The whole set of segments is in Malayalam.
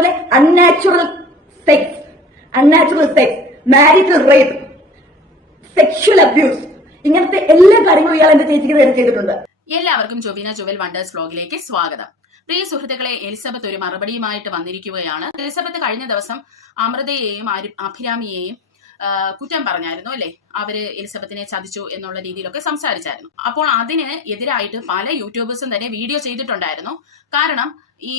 അതുപോലെ unnatural sex, marital rape, sexual abuse, ഇങ്ങനത്തെ എല്ലാ കാര്യങ്ങളും ഇയാൾ എന്റെ ചേച്ചിക്ക് നേരെ ചെയ്തിട്ടുണ്ട്. എല്ലാവർക്കും ജോബിന ജുവൽ വണ്ടേഴ്സ് വ്ലോഗിലേക്ക് സ്വാഗതം. പ്രിയ സുഹൃത്തുക്കളെ, എലിസബത്ത് ഒരു മറുപടിയുമായിട്ട് വന്നിരിക്കുകയാണ്. എലിസബത്ത് കഴിഞ്ഞ ദിവസം അമൃതയെയും അഭിരാമിയെയും കുറ്റം പറഞ്ഞായിരുന്നു അല്ലെ, അവര് എലിസബത്തിനെ ചതിച്ചു എന്നുള്ള രീതിയിലൊക്കെ സംസാരിച്ചായിരുന്നു. അപ്പോൾ അതിന് എതിരായിട്ട് പല യൂട്യൂബേഴ്സും തന്നെ വീഡിയോ ചെയ്തിട്ടുണ്ടായിരുന്നു. കാരണം ഈ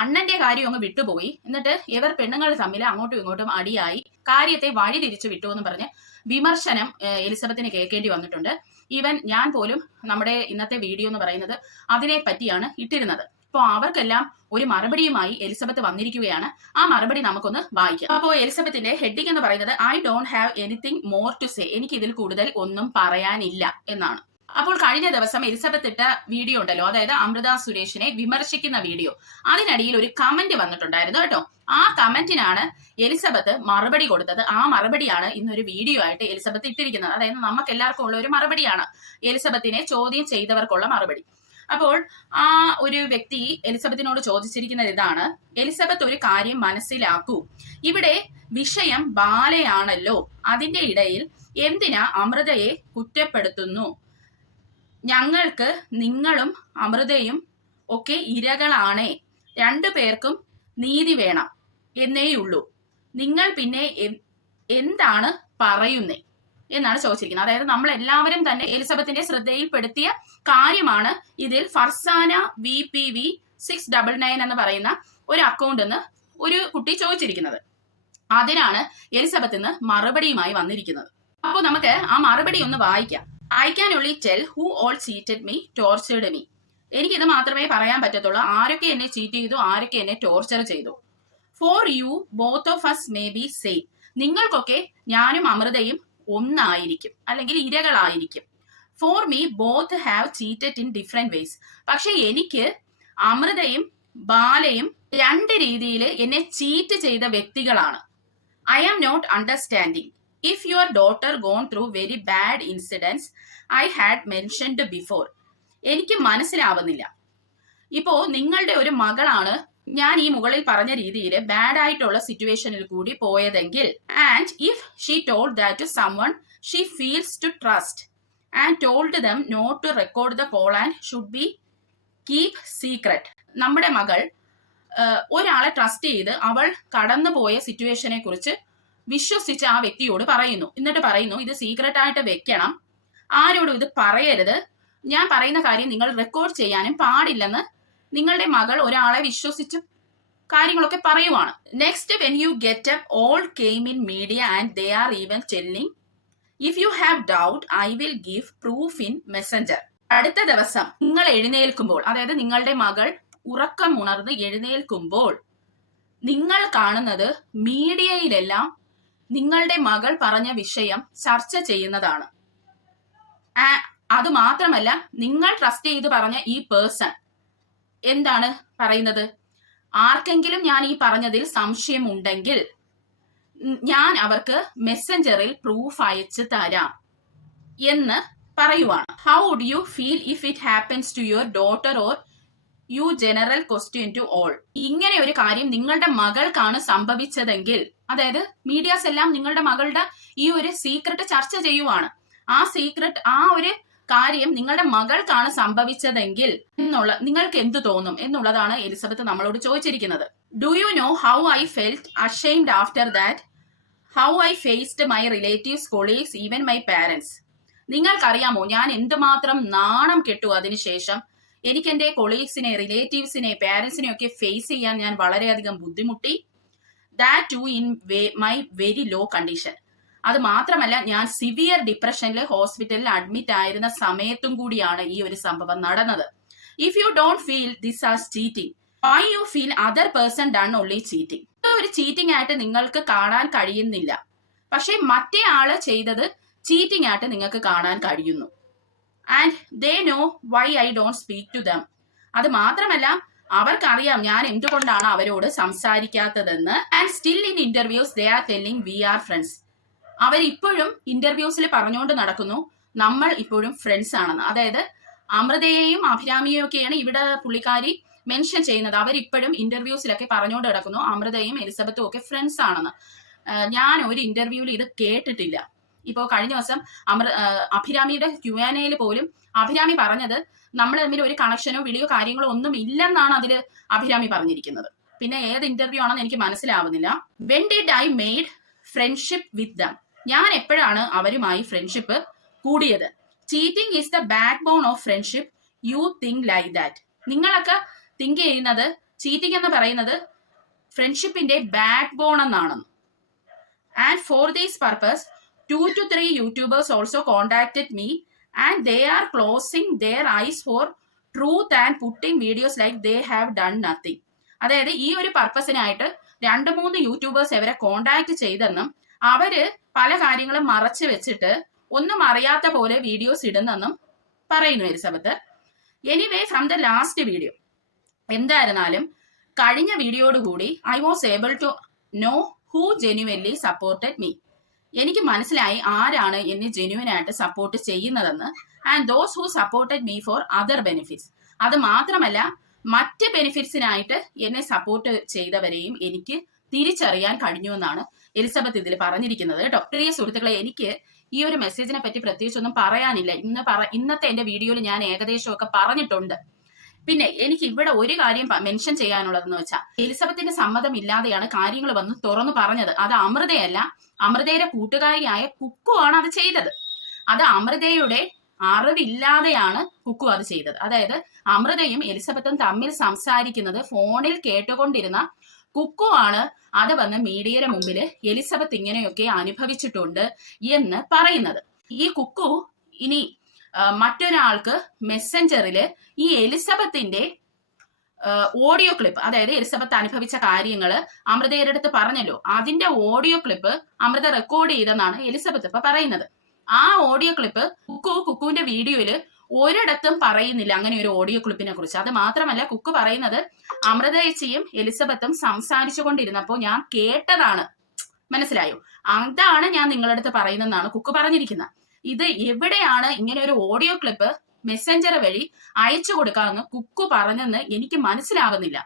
അണ്ണന്റെ കാര്യം അങ്ങ് വിട്ടുപോയി, എന്നിട്ട് ഇവർ പെണ്ണുങ്ങൾ തമ്മിൽ അങ്ങോട്ടും ഇങ്ങോട്ടും അടിയായി കാര്യത്തെ വഴി തിരിച്ചു വിട്ടു എന്ന് പറഞ്ഞ് വിമർശനം എലിസബത്തിന് കേൾക്കേണ്ടി വന്നിട്ടുണ്ട്. ഈവൻ ഞാൻ പോലും നമ്മുടെ ഇന്നത്തെ വീഡിയോ എന്ന് പറയുന്നത് അതിനെ പറ്റിയാണ് ഇട്ടിരുന്നത്. അപ്പോൾ അവർക്കെല്ലാം ഒരു മറുപടിയുമായി എലിസബത്ത് വന്നിരിക്കുകയാണ്. ആ മറുപടി നമുക്കൊന്ന് വായിക്കാം. അപ്പോൾ എലിസബത്തിന്റെ ഹെഡിങ് എന്ന് പറയുന്നത് I don't have anything more to say, എനിക്ക് ഇതിൽ കൂടുതൽ ഒന്നും പറയാനില്ല എന്നാണ്. അപ്പോൾ കഴിഞ്ഞ ദിവസം എലിസബത്ത് ഇട്ട വീഡിയോ ഉണ്ടല്ലോ, അതായത് അമൃത സുരേഷിനെ വിമർശിക്കുന്ന വീഡിയോ, അതിനിടയിൽ ഒരു കമന്റ് വന്നിട്ടുണ്ടായിരുന്നു കേട്ടോ. ആ കമന്റിനാണ് എലിസബത്ത് മറുപടി കൊടുത്തത്. ആ മറുപടിയാണ് ഇന്നൊരു വീഡിയോ ആയിട്ട് എലിസബത്ത് ഇട്ടിരിക്കുന്നത്. അതായത് നമുക്ക് എല്ലാവർക്കും ഉള്ള ഒരു മറുപടിയാണ്, എലിസബത്തിനെ ചോദ്യം ചെയ്തവർക്കുള്ള മറുപടി. അപ്പോൾ ആ ഒരു വ്യക്തി എലിസബത്തിനോട് ചോദിച്ചിരിക്കുന്നത് ഇതാണ്: എലിസബത്ത് ഒരു കാര്യം മനസ്സിലാക്കൂ, ഇവിടെ വിഷയം ബാലയാണല്ലോ, അതിന്റെ ഇടയിൽ എന്തിനാ അമൃതയെ കുറ്റപ്പെടുത്തുന്നു? ഞങ്ങൾക്ക് നിങ്ങളും അമൃതയും ഒക്കെ ഇരകളാണേ, രണ്ടു പേർക്കും നീതി വേണം എന്നേയുള്ളൂ, നിങ്ങൾ പിന്നെ എന്താണ് പറയുന്നേ എന്നാണ് ചോദിച്ചിരിക്കുന്നത്. അതായത് നമ്മൾ എല്ലാവരും തന്നെ എലിസബത്തിന്റെ ശ്രദ്ധയിൽപ്പെടുത്തിയ കാര്യമാണ് ഇതിൽ ഫർസാന VPV699 എന്ന് പറയുന്ന ഒരു അക്കൗണ്ട് എന്ന് ഒരു കുട്ടി ചോദിച്ചിരിക്കുന്നത്. അതിനാണ് എലിസബത്ത് ഇന്ന് മറുപടിയുമായി വന്നിരിക്കുന്നത്. അപ്പോൾ നമുക്ക് ആ മറുപടി ഒന്ന് വായിക്കാം. I can only tell who all cheated me, tortured me. എനിക്കിത് മാത്രമേ പറയാൻ പറ്റത്തുള്ളൂ, ആരൊക്കെ എന്നെ ചീറ്റ് ചെയ്തു, ആരൊക്കെ എന്നെ ടോർച്ചർ ചെയ്തു. For you, both of us may be same. നിങ്ങൾക്കൊക്കെ ഞാനും അമൃതയും ഒന്നായിരിക്കും, അല്ലെങ്കിൽ ഇരകളായിരിക്കും. For me, both have cheated in different ways. പക്ഷെ എനിക്ക് അമൃതയും ബാലയും രണ്ട് രീതിയിൽ എന്നെ ചീറ്റ് ചെയ്ത വ്യക്തികളാണ്. I am not understanding. If your daughter gone through very bad incidents I had mentioned before. എനിക്ക് മനസ്സിലാവുന്നില്ല. ഇപ്പോ നിങ്ങളുടെ ഒരു മകളാണ് ഞാൻ ഈ മുകളിൽ പറഞ്ഞ രീതിയിൽ ബാഡ് ആയിട്ടുള്ള സിറ്റുവേഷനിൽ കൂടി പോയതെങ്കിൽ, and if she told that to someone she feels to trust and told them not to record the call and should be keep secret. നമ്മുടെ മകൾ ഒരാളെ ട്രസ്റ്റ് ചെയ്ത് അവൾ കടന്നുപോയ സിറ്റുവേഷനെ കുറിച്ച് വിശ്വസിച്ച് ആ വ്യക്തിയോട് പറയുന്നു, എന്നിട്ട് പറയുന്നു ഇത് സീക്രട്ട് ആയിട്ട് വെക്കണം, ആരോടും ഇത് പറയരുത്, ഞാൻ പറയുന്ന കാര്യം നിങ്ങൾ റെക്കോർഡ് ചെയ്യാനും പാടില്ലെന്ന് നിങ്ങളുടെ മകൾ ഒരാളെ വിശ്വസിച്ച് കാര്യങ്ങളൊക്കെ പറയുവാണ്. Next, when you get up all came in media and they are even telling if you have doubt I will give proof in Messenger. അടുത്ത ദിവസം നിങ്ങൾ എഴുന്നേൽക്കുമ്പോൾ, അതായത് നിങ്ങളുടെ മകൾ ഉറക്കം ഉണർന്ന് എഴുന്നേൽക്കുമ്പോൾ നിങ്ങൾ കാണുന്നത് മീഡിയയിലെല്ലാം നിങ്ങളുടെ മകൾ പറഞ്ഞ വിഷയം ചർച്ച ചെയ്യുന്നതാണ്. അത് മാത്രമല്ല, നിങ്ങൾ ട്രസ്റ്റ് ചെയ്ത് പറഞ്ഞ ഈ പേഴ്സൺ എന്താണ് പറയുന്നത്? ആർക്കെങ്കിലും ഞാൻ ഈ പറഞ്ഞതിൽ സംശയമുണ്ടെങ്കിൽ ഞാൻ അവർക്ക് മെസ്സഞ്ചറിൽ പ്രൂഫ് അയച്ചു തരാം എന്ന് പറയുവാണ്. How would you feel if it happens to your daughter or you general question to all. ഇങ്ങനെ ഒരു കാര്യം നിങ്ങളുടെ മകൾക്കാണ് സംഭവിച്ചതെങ്കിൽ, അതായത് മീഡിയാസ് എല്ലാം നിങ്ങളുടെ മകളുടെ ഈ ഒരു സീക്രട്ട് ചർച്ച ചെയ്യുവാണ്, ആ ഒരു കാര്യം നിങ്ങളുടെ മകൾക്കാണ് സംഭവിച്ചതെങ്കിൽ നിങ്ങൾക്ക് എന്തു തോന്നും എന്നുള്ളതാണ് എലിസബത്ത് നമ്മളോട് ചോദിച്ചിരിക്കുന്നത്. Do you know how I felt ashamed after that, how I faced my relatives, colleagues, even my parents. നിങ്ങൾക്കറിയാമോ ഞാൻ എന്തുമാത്രം നാണം കെട്ടു അതിനുശേഷം? എനിക്ക് എന്റെ കൊളീഗ്സിനെ, റിലേറ്റീവ്സിനെ, പാരന്റ്സിനെ ഒക്കെ ഫേസ് ചെയ്യാൻ ഞാൻ വളരെയധികം ബുദ്ധിമുട്ടി. That too in my very low condition. അത് മാത്രമല്ല, ഞാൻ സിവിയർ ഡിപ്രഷനിൽ ഹോസ്പിറ്റലിൽ അഡ്മിറ്റ് ആയിരുന്ന സമയത്തും കൂടിയാണ് ഈ ഒരു സംഭവം നടന്നത്. If you don't feel this as cheating, why you feel other person done only cheating. ഒരു ചീറ്റിംഗ് ആയിട്ട് നിങ്ങൾക്ക് കാണാൻ കഴിയുന്നില്ല, പക്ഷെ മറ്റേ ആള് ചെയ്തത് ചീറ്റിംഗ് ആയിട്ട് നിങ്ങൾക്ക് കാണാൻ കഴിയുന്നു. And they know why I don't speak to them. അത് മാത്രമല്ല, അവർക്കറിയാം ഞാൻ എന്തുകൊണ്ടാണ് അവരോട് സംസാരിക്കാത്തതെന്ന്. And still in interviews they are telling we are friends. അവരിപ്പോഴും ഇന്റർവ്യൂസിൽ പറഞ്ഞുകൊണ്ട് നടക്കുന്നു നമ്മൾ ഇപ്പോഴും ഫ്രണ്ട്സ് ആണെന്ന്. അതായത് അമൃതയെയും അഭിരാമിയെയും ഒക്കെയാണ് ഇവിടെ പുള്ളിക്കാരി മെൻഷൻ ചെയ്യുന്നത്. അവരിപ്പോഴും ഇന്റർവ്യൂസിലൊക്കെ പറഞ്ഞുകൊണ്ട് കിടക്കുന്നു അമൃതയും എലിസബത്തും ഒക്കെ ഫ്രണ്ട്സ് ആണെന്ന്. ഞാൻ ഒരു ഇന്റർവ്യൂവിൽ ഇത് കേട്ടിട്ടില്ല. ഇപ്പോ കഴിഞ്ഞ ദിവസം അഭിരാമിയുടെ Q&Aയിൽ പോലും അഭിരാമി പറഞ്ഞത് നമ്മൾ തമ്മിൽ ഒരു കണക്ഷനോ വിളിയോ കാര്യങ്ങളോ ഒന്നും ഇല്ലെന്നാണ് അതിൽ അഭിരാമി പറഞ്ഞിരിക്കുന്നത്. പിന്നെ ഏത് ഇന്റർവ്യൂ ആണെന്ന് എനിക്ക് മനസ്സിലാവുന്നില്ല. When did I made friendship with them? ഞാൻ എപ്പോഴാണ് അവരുമായി ഫ്രണ്ട്ഷിപ്പ് കൂടിയത്? Cheating is the backbone of friendship. You think like that. നിങ്ങളൊക്കെ തിങ്ക് ചെയ്യുന്നത് ചീറ്റിംഗ് എന്ന് പറയുന്നത് ഫ്രണ്ട്ഷിപ്പിന്റെ ബാക്ക് ബോൺ എന്നാണ്. And for these purpose 2 to 3 YouTubers also contacted me and they are closing their eyes for truth and putting videos like they have done nothing. അതായത് ഈ ഒരു പർപ്പസിനായിട്ട് 2-3 യൂട്യൂബേഴ്സ് അവരെ കോണ്ടാക്ട് ചെയ്തെന്നും അവര് പല കാര്യങ്ങളും മറച്ചു വെച്ചിട്ട് ഒന്നും അറിയാത്ത പോലെ വീഡിയോസ് ഇടുന്നെന്നും പറയുന്നു Elizabeth. Anyway from the last video, എന്തായിരുന്നാലും കഴിഞ്ഞ വീഡിയോയോടുകൂടി I was able to know who genuinely supported me. എനിക്ക് മനസ്സിലായി ആരാണ് എന്നെ ജെന്യുവൻ ആയിട്ട് സപ്പോർട്ട് ചെയ്യുന്നതെന്ന്. And those who supported me for other benefits. അത് മാത്രമല്ല മറ്റ് ബെനിഫിറ്റ്സിനായിട്ട് എന്നെ സപ്പോർട്ട് ചെയ്തവരെയും എനിക്ക് തിരിച്ചറിയാൻ കഴിഞ്ഞുവെന്നാണ് എലിസബത്ത് ഇതിൽ പറഞ്ഞിരിക്കുന്നത് കേട്ടോ. പ്രിയ സുഹൃത്തുക്കളെ, എനിക്ക് ഈ ഒരു മെസ്സേജിനെ പറ്റി പ്രത്യേകിച്ചൊന്നും പറയാനില്ല. ഇന്നത്തെ എന്റെ വീഡിയോയിൽ ഞാൻ ഏകദേശമൊക്കെ പറഞ്ഞിട്ടുണ്ട്. പിന്നെ എനിക്ക് ഇവിടെ ഒരു കാര്യം മെൻഷൻ ചെയ്യാനുള്ളതെന്ന് വെച്ചാൽ എലിസബത്തിന്റെ സമ്മതം ഇല്ലാതെയാണ് കാര്യങ്ങൾ വന്ന് തുറന്നു പറഞ്ഞത്. അത് അമൃതയല്ല, അമൃതയുടെ കൂട്ടുകാരിയായ കുക്കു ആണ് അത് ചെയ്തത്. അത് അമൃതയുടെ അറിവില്ലാതെയാണ് കുക്കു അത് ചെയ്തത്. അതായത് അമൃതയും എലിസബത്തും തമ്മിൽ സംസാരിക്കുന്നത് ഫോണിൽ കേട്ടുകൊണ്ടിരുന്ന കുക്കു ആണ് അത് വന്ന് മീഡിയയുടെ മുമ്പിൽ എലിസബത്ത് ഇങ്ങനെയൊക്കെ അനുഭവിച്ചിട്ടുണ്ട് എന്ന് പറയുന്നത്. ഈ കുക്കു ഇനി മറ്റൊരാൾക്ക് മെസ്സഞ്ചറിൽ ഈ എലിസബത്തിന്റെ ഓഡിയോ ക്ലിപ്പ്, അതായത് എലിസബത്ത് അനുഭവിച്ച കാര്യങ്ങള് അമൃതയുടെ അടുത്ത് പറഞ്ഞല്ലോ, അതിന്റെ ഓഡിയോ ക്ലിപ്പ് അമൃത റെക്കോർഡ് ചെയ്തെന്നാണ് എലിസബത്ത് ഇപ്പൊ പറയുന്നത്. ആ ഓഡിയോ ക്ലിപ്പ് കുക്കുവിന്റെ വീഡിയോയില് ഒരിടത്തും പറയുന്നില്ല അങ്ങനെ ഒരു ഓഡിയോ ക്ലിപ്പിനെ കുറിച്ച്. അത് മാത്രമല്ല കുക്കു പറയുന്നത് അമൃതയേച്ചിയും എലിസബത്തും സംസാരിച്ചു കൊണ്ടിരുന്നപ്പോ ഞാൻ കേട്ടതാണ്, മനസ്സിലായോ? അതാണ് ഞാൻ നിങ്ങളുടെ അടുത്ത് പറയുന്നതെന്നാണ് കുക്കു പറഞ്ഞിരിക്കുന്നത്. ഇത് എവിടെയാണ് ഇങ്ങനെ ഒരു ഓഡിയോ ക്ലിപ്പ് മെസ്സഞ്ചർ വഴി അയച്ചു കൊടുക്കാമെന്ന് കുക്കു പറഞ്ഞെന്ന് എനിക്ക് മനസ്സിലാവുന്നില്ല.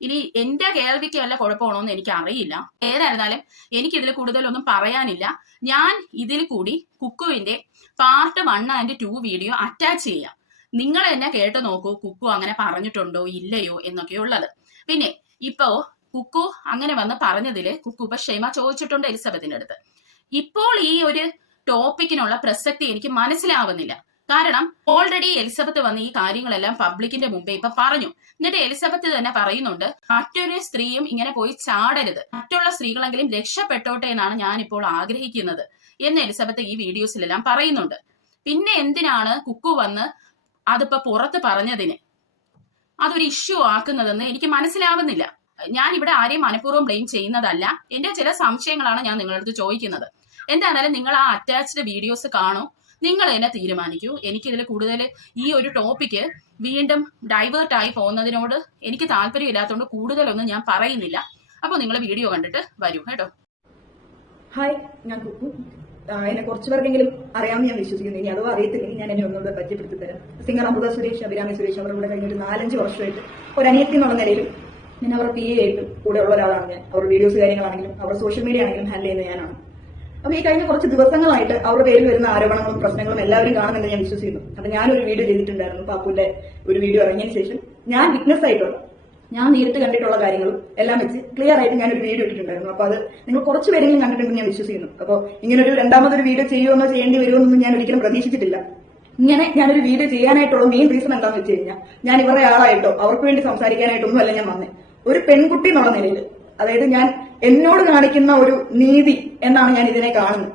ഇനി എന്റെ കേൾവിക്ക് വല്ല കുഴപ്പമാണോ എന്ന് എനിക്ക് അറിയില്ല. ഏതായിരുന്നാലും എനിക്ക് ഇതിൽ കൂടുതലൊന്നും പറയാനില്ല. ഞാൻ ഇതിൽ കൂടി കുക്കുവിന്റെ പാർട്ട് 1 and 2 വീഡിയോ അറ്റാച്ച് ചെയ്യാം. നിങ്ങൾ തന്നെ കേട്ട് നോക്കൂ, കുക്കു അങ്ങനെ പറഞ്ഞിട്ടുണ്ടോ ഇല്ലയോ എന്നൊക്കെയുള്ളത്. പിന്നെ ഇപ്പോ കുക്കു അങ്ങനെ വന്ന് പറഞ്ഞതില് കുക്കു ഇപ്പൊ ക്ഷമ ചോദിച്ചിട്ടുണ്ട് എലിസബത്തിന്റെ അടുത്ത്. ഇപ്പോൾ ഈ ഒരു ടോപ്പിക്കിനുള്ള പ്രസക്തി എനിക്ക് മനസ്സിലാവുന്നില്ല. കാരണം ഓൾറെഡി എലിസബത്ത് വന്ന് ഈ കാര്യങ്ങളെല്ലാം പബ്ലിക്കിന്റെ മുമ്പേ ഇപ്പൊ പറഞ്ഞു. എന്നിട്ട് എലിസബത്ത് തന്നെ പറയുന്നുണ്ട് മറ്റൊരു സ്ത്രീയും ഇങ്ങനെ പോയി ചാടരുത്, മറ്റുള്ള സ്ത്രീകളെങ്കിലും രക്ഷപ്പെട്ടോട്ടെ എന്നാണ് ഞാൻ ഇപ്പോൾ ആഗ്രഹിക്കുന്നത് എന്ന് എലിസബത്ത് ഈ വീഡിയോസിലെല്ലാം പറയുന്നുണ്ട്. പിന്നെ എന്തിനാണ് കുക്കു വന്ന് അതിപ്പോ പുറത്ത് പറഞ്ഞതിന് അതൊരു ഇഷ്യൂ ആക്കുന്നതെന്ന് എനിക്ക് മനസ്സിലാവുന്നില്ല. ഞാൻ ഇവിടെ ആരെയും മനഃപൂർവ്വം ബ്ലെയിം ചെയ്യുന്നതല്ല. എന്റെ ചില സംശയങ്ങളാണ് ഞാൻ നിങ്ങളുടെ അടുത്ത് ചോദിക്കുന്നത്. എന്തായാലും നിങ്ങൾ ആ അറ്റാച്ച്ഡ് വീഡിയോസ് കാണൂ, നിങ്ങൾ തന്നെ തീരുമാനിക്കൂ. എനിക്കിതിൽ കൂടുതൽ ഈ ഒരു ടോപ്പിക്ക് വീണ്ടും ഡൈവേർട്ടായി പോകുന്നതിനോട് എനിക്ക് താല്പര്യമില്ലാത്തതുകൊണ്ട് കൂടുതലൊന്നും ഞാൻ പറയുന്നില്ല. അപ്പോൾ നിങ്ങൾ വീഡിയോ കണ്ടിട്ട് വരൂ കേട്ടോ. ഹായ്, ഞാൻ കുക്കു. എന്നെ കുറച്ചു പേർക്കെങ്കിലും അറിയാമെന്ന് ഞാൻ വിശ്വസിക്കുന്നു. ഇനി അഥവാ അറിയത്തില്ലെങ്കിൽ ഞാൻ എന്നെ ഒന്നുകൂടെ പരിചയപ്പെടുത്തി തരാം. സിംഗർ അമൃത സുരേഷ്, അഭിരാമി സുരേഷ് അവരുടെ കൂടെ കഴിഞ്ഞൊരു 4-5 വർഷമായിട്ട് ഒരു അനിയത്തി എന്നുള്ള നിലയിൽ ഞാൻ അവരുടെ PA ആയിട്ട് കൂടെ ഉള്ള ഒരാളാണ് ഞാൻ. അവരുടെ വീഡിയോസ് കാര്യങ്ങളാണെങ്കിലും അവരുടെ സോഷ്യൽ മീഡിയ ആണെങ്കിലും ഹാൻഡിൽ ചെയ്യുന്നത് ഞാനാണ്. അപ്പൊ ഈ കഴിഞ്ഞ കുറച്ച് ദിവസങ്ങളായിട്ട് അവരുടെ പേരിൽ വരുന്ന ആരോപണങ്ങളും പ്രശ്നങ്ങളും എല്ലാവരും കാണുന്നുണ്ട് ഞാൻ വിശ്വസിക്കുന്നു. അപ്പൊ ഞാനൊരു വീഡിയോ ചെയ്തിട്ടുണ്ടായിരുന്നു. പാപ്പുവിന്റെ ഒരു വീഡിയോ ഇറങ്ങിയതിന് ശേഷം ഞാൻ വിറ്റ്നസ് ആയിട്ടുള്ള, ഞാൻ നേരിട്ട് കണ്ടിട്ടുള്ള കാര്യങ്ങളും എല്ലാം വെച്ച് ക്ലിയർ ആയിട്ട് ഞാനൊരു വീഡിയോ ഇട്ടിട്ടുണ്ടായിരുന്നു. അപ്പൊ അത് നിങ്ങൾ കുറച്ച് പേരെങ്കിലും കണ്ടിട്ടുണ്ടെന്ന് ഞാൻ വിശ്വസിക്കുന്നു. അപ്പോൾ ഇങ്ങനൊരു രണ്ടാമതൊരു വീഡിയോ ചെയ്യുമെന്നോ ചെയ്യേണ്ടി വരുമെന്നൊന്നും ഞാൻ ഒരിക്കലും പ്രതീക്ഷിച്ചിട്ടില്ല. ഇങ്ങനെ ഞാനൊരു വീഡിയോ ചെയ്യാനായിട്ടുള്ള മെയിൻ റീസൺ എന്താണെന്ന് വെച്ച് കഴിഞ്ഞാൽ ഞാൻ ഇവരുടെ ആളായിട്ടോ അവർക്ക് വേണ്ടി സംസാരിക്കാനായിട്ടൊന്നും അല്ല ഞാൻ വന്നേ. ഒരു പെൺകുട്ടി എന്നുള്ള നിലയിൽ, അതായത് ഞാൻ എന്നോട് കാണിക്കുന്ന ഒരു നീതി എന്നാണ് ഞാൻ ഇതിനെ കാണുന്നത്.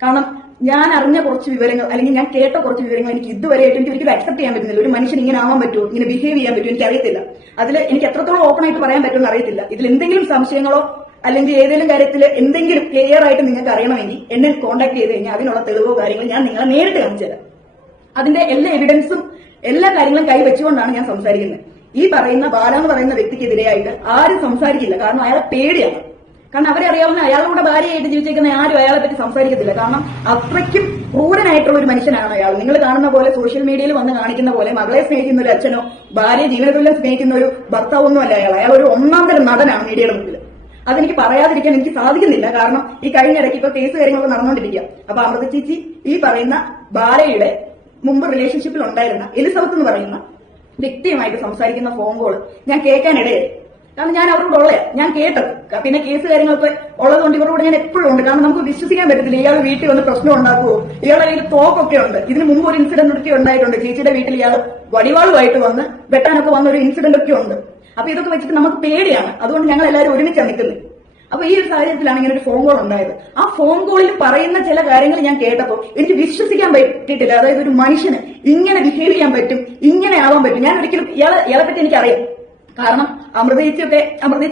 കാരണം ഞാൻ അറിഞ്ഞ കുറച്ച് വിവരങ്ങൾ അല്ലെങ്കിൽ ഞാൻ കേട്ട കുറച്ച് വിവരങ്ങൾ എനിക്ക് ഇതുവരെയായിട്ട് എനിക്ക് ഒരിക്കലും അക്സെപ്റ്റ് ചെയ്യാൻ പറ്റുന്നില്ല. ഒരു മനുഷ്യൻ ഇങ്ങനെ ആവാൻ പറ്റുമോ, ഇങ്ങനെ ബിഹേവ് ചെയ്യാൻ പറ്റുമോ എനിക്ക് അറിയത്തില്ല. അതിൽ എനിക്ക് എത്രത്തോളം ഓപ്പൺ ആയിട്ട് പറയാൻ പറ്റുമെന്ന് അറിയത്തില്ല. ഇതിൽ എന്തെങ്കിലും സംശയങ്ങളോ അല്ലെങ്കിൽ ഏതെങ്കിലും കാര്യത്തിൽ എന്തെങ്കിലും ക്ലിയർ ആയിട്ട് നിങ്ങൾക്ക് അറിയണമെങ്കിൽ എന്നെ കോൺടാക്ട് ചെയ്ത് കഴിഞ്ഞാൽ അതിനുള്ള തെളിവോ കാര്യങ്ങളും ഞാൻ നിങ്ങളെ നേരിട്ട് കാണിച്ചു തരാം. അതിന്റെ എല്ലാ എവിഡൻസും എല്ലാ കാര്യങ്ങളും കൈവച്ചുകൊണ്ടാണ് ഞാൻ സംസാരിക്കുന്നത്. ഈ പറയുന്ന ബാല എന്ന് പറയുന്ന വ്യക്തിക്കെതിരെയായിട്ട് ആരും സംസാരിക്കില്ല. കാരണം അയാളെ പേടിയാണ്. കാരണം അവരെ അറിയാവുന്ന അയാളുടെ ഭാര്യയായിട്ട് ജീവിച്ചിരിക്കുന്ന ആരും അയാളെ പറ്റി സംസാരിക്കത്തില്ല. കാരണം അത്രയ്ക്കും ക്രൂരനായിട്ടുള്ള ഒരു മനുഷ്യനാണ് അയാൾ. നിങ്ങൾ കാണുന്ന പോലെ സോഷ്യൽ മീഡിയയിൽ വന്ന് കാണിക്കുന്ന പോലെ മകളെ സ്നേഹിക്കുന്ന ഒരു അച്ഛനോ ഭാര്യ ജീവനതുല്യം സ്നേഹിക്കുന്ന ഒരു ഭർത്താവൊന്നും അല്ല അയാൾ. അയാൾ ഒരു ഒന്നാം തരം നടനാണ് മീഡിയയുടെ മുമ്പിൽ. അതെനിക്ക് പറയാതിരിക്കാൻ എനിക്ക് സാധിക്കുന്നില്ല. കാരണം ഈ കഴിഞ്ഞിടയ്ക്ക് ഇപ്പൊ കേസ് കാര്യങ്ങളൊക്കെ നടന്നുകൊണ്ടിരിക്കുക. അപ്പൊ അമൃത ചേച്ചി ഈ പറയുന്ന ബാലയുടെ മുമ്പ് റിലേഷൻഷിപ്പിൽ ഉണ്ടായിരുന്ന എലിസബത്ത് എന്ന് പറയുന്ന വ്യക്തിയുമായിട്ട് സംസാരിക്കുന്ന ഫോൺ കോള് ഞാൻ കേൾക്കാനിടയായി. കാരണം ഞാൻ അവരോടുള്ള ഞാൻ കേട്ടത്, പിന്നെ കേസ് കാര്യങ്ങളൊക്കെ ഉള്ളതുകൊണ്ട് ഇവരോട് ഞാൻ എപ്പോഴും ഉണ്ട്. കാരണം നമുക്ക് വിശ്വസിക്കാൻ പറ്റത്തില്ല ഇയാൾ വീട്ടിൽ വന്ന് പ്രശ്നം ഉണ്ടാക്കുമോ. ഇയാളുടെ കയ്യിൽ തോക്കൊക്കെ ഉണ്ട്. ഇതിന് മുമ്പ് ഒരു ഇൻസിഡന്റ് ഒക്കെ ഉണ്ടായിട്ടുണ്ട്. ചേച്ചിയുടെ വീട്ടിൽ ഇയാൾ വടിവാളുമായിട്ട് വന്ന് വെട്ടാനൊക്കെ വന്ന ഒരു ഇൻസിഡന്റ് ഒക്കെ ഉണ്ട്. അപ്പൊ ഇതൊക്കെ വെച്ചിട്ട് നമുക്ക് പേടിയാണ്. അതുകൊണ്ട് ഞങ്ങൾ എല്ലാവരും ഒരുമിച്ചാണ് നിൽക്കുന്നത്. അപ്പൊ ഈ ഒരു സാഹചര്യത്തിലാണ് ഇങ്ങനെ ഒരു ഫോൺ കോൾ ഉണ്ടായത്. ആ ഫോൺ കോളിൽ പറയുന്ന ചില കാര്യങ്ങൾ ഞാൻ കേട്ടപ്പോൾ എനിക്ക് വിശ്വസിക്കാൻ പറ്റിയിട്ടില്ല. അതായത് ഒരു മനുഷ്യന് ഇങ്ങനെ ബിഹേവ് ചെയ്യാൻ പറ്റും, ഇങ്ങനെ ആവാൻ പറ്റും. ഞാൻ ഒരിക്കലും ഇയാളെ പറ്റി എനിക്കറിയാം. കാരണം അമൃതേച്ചി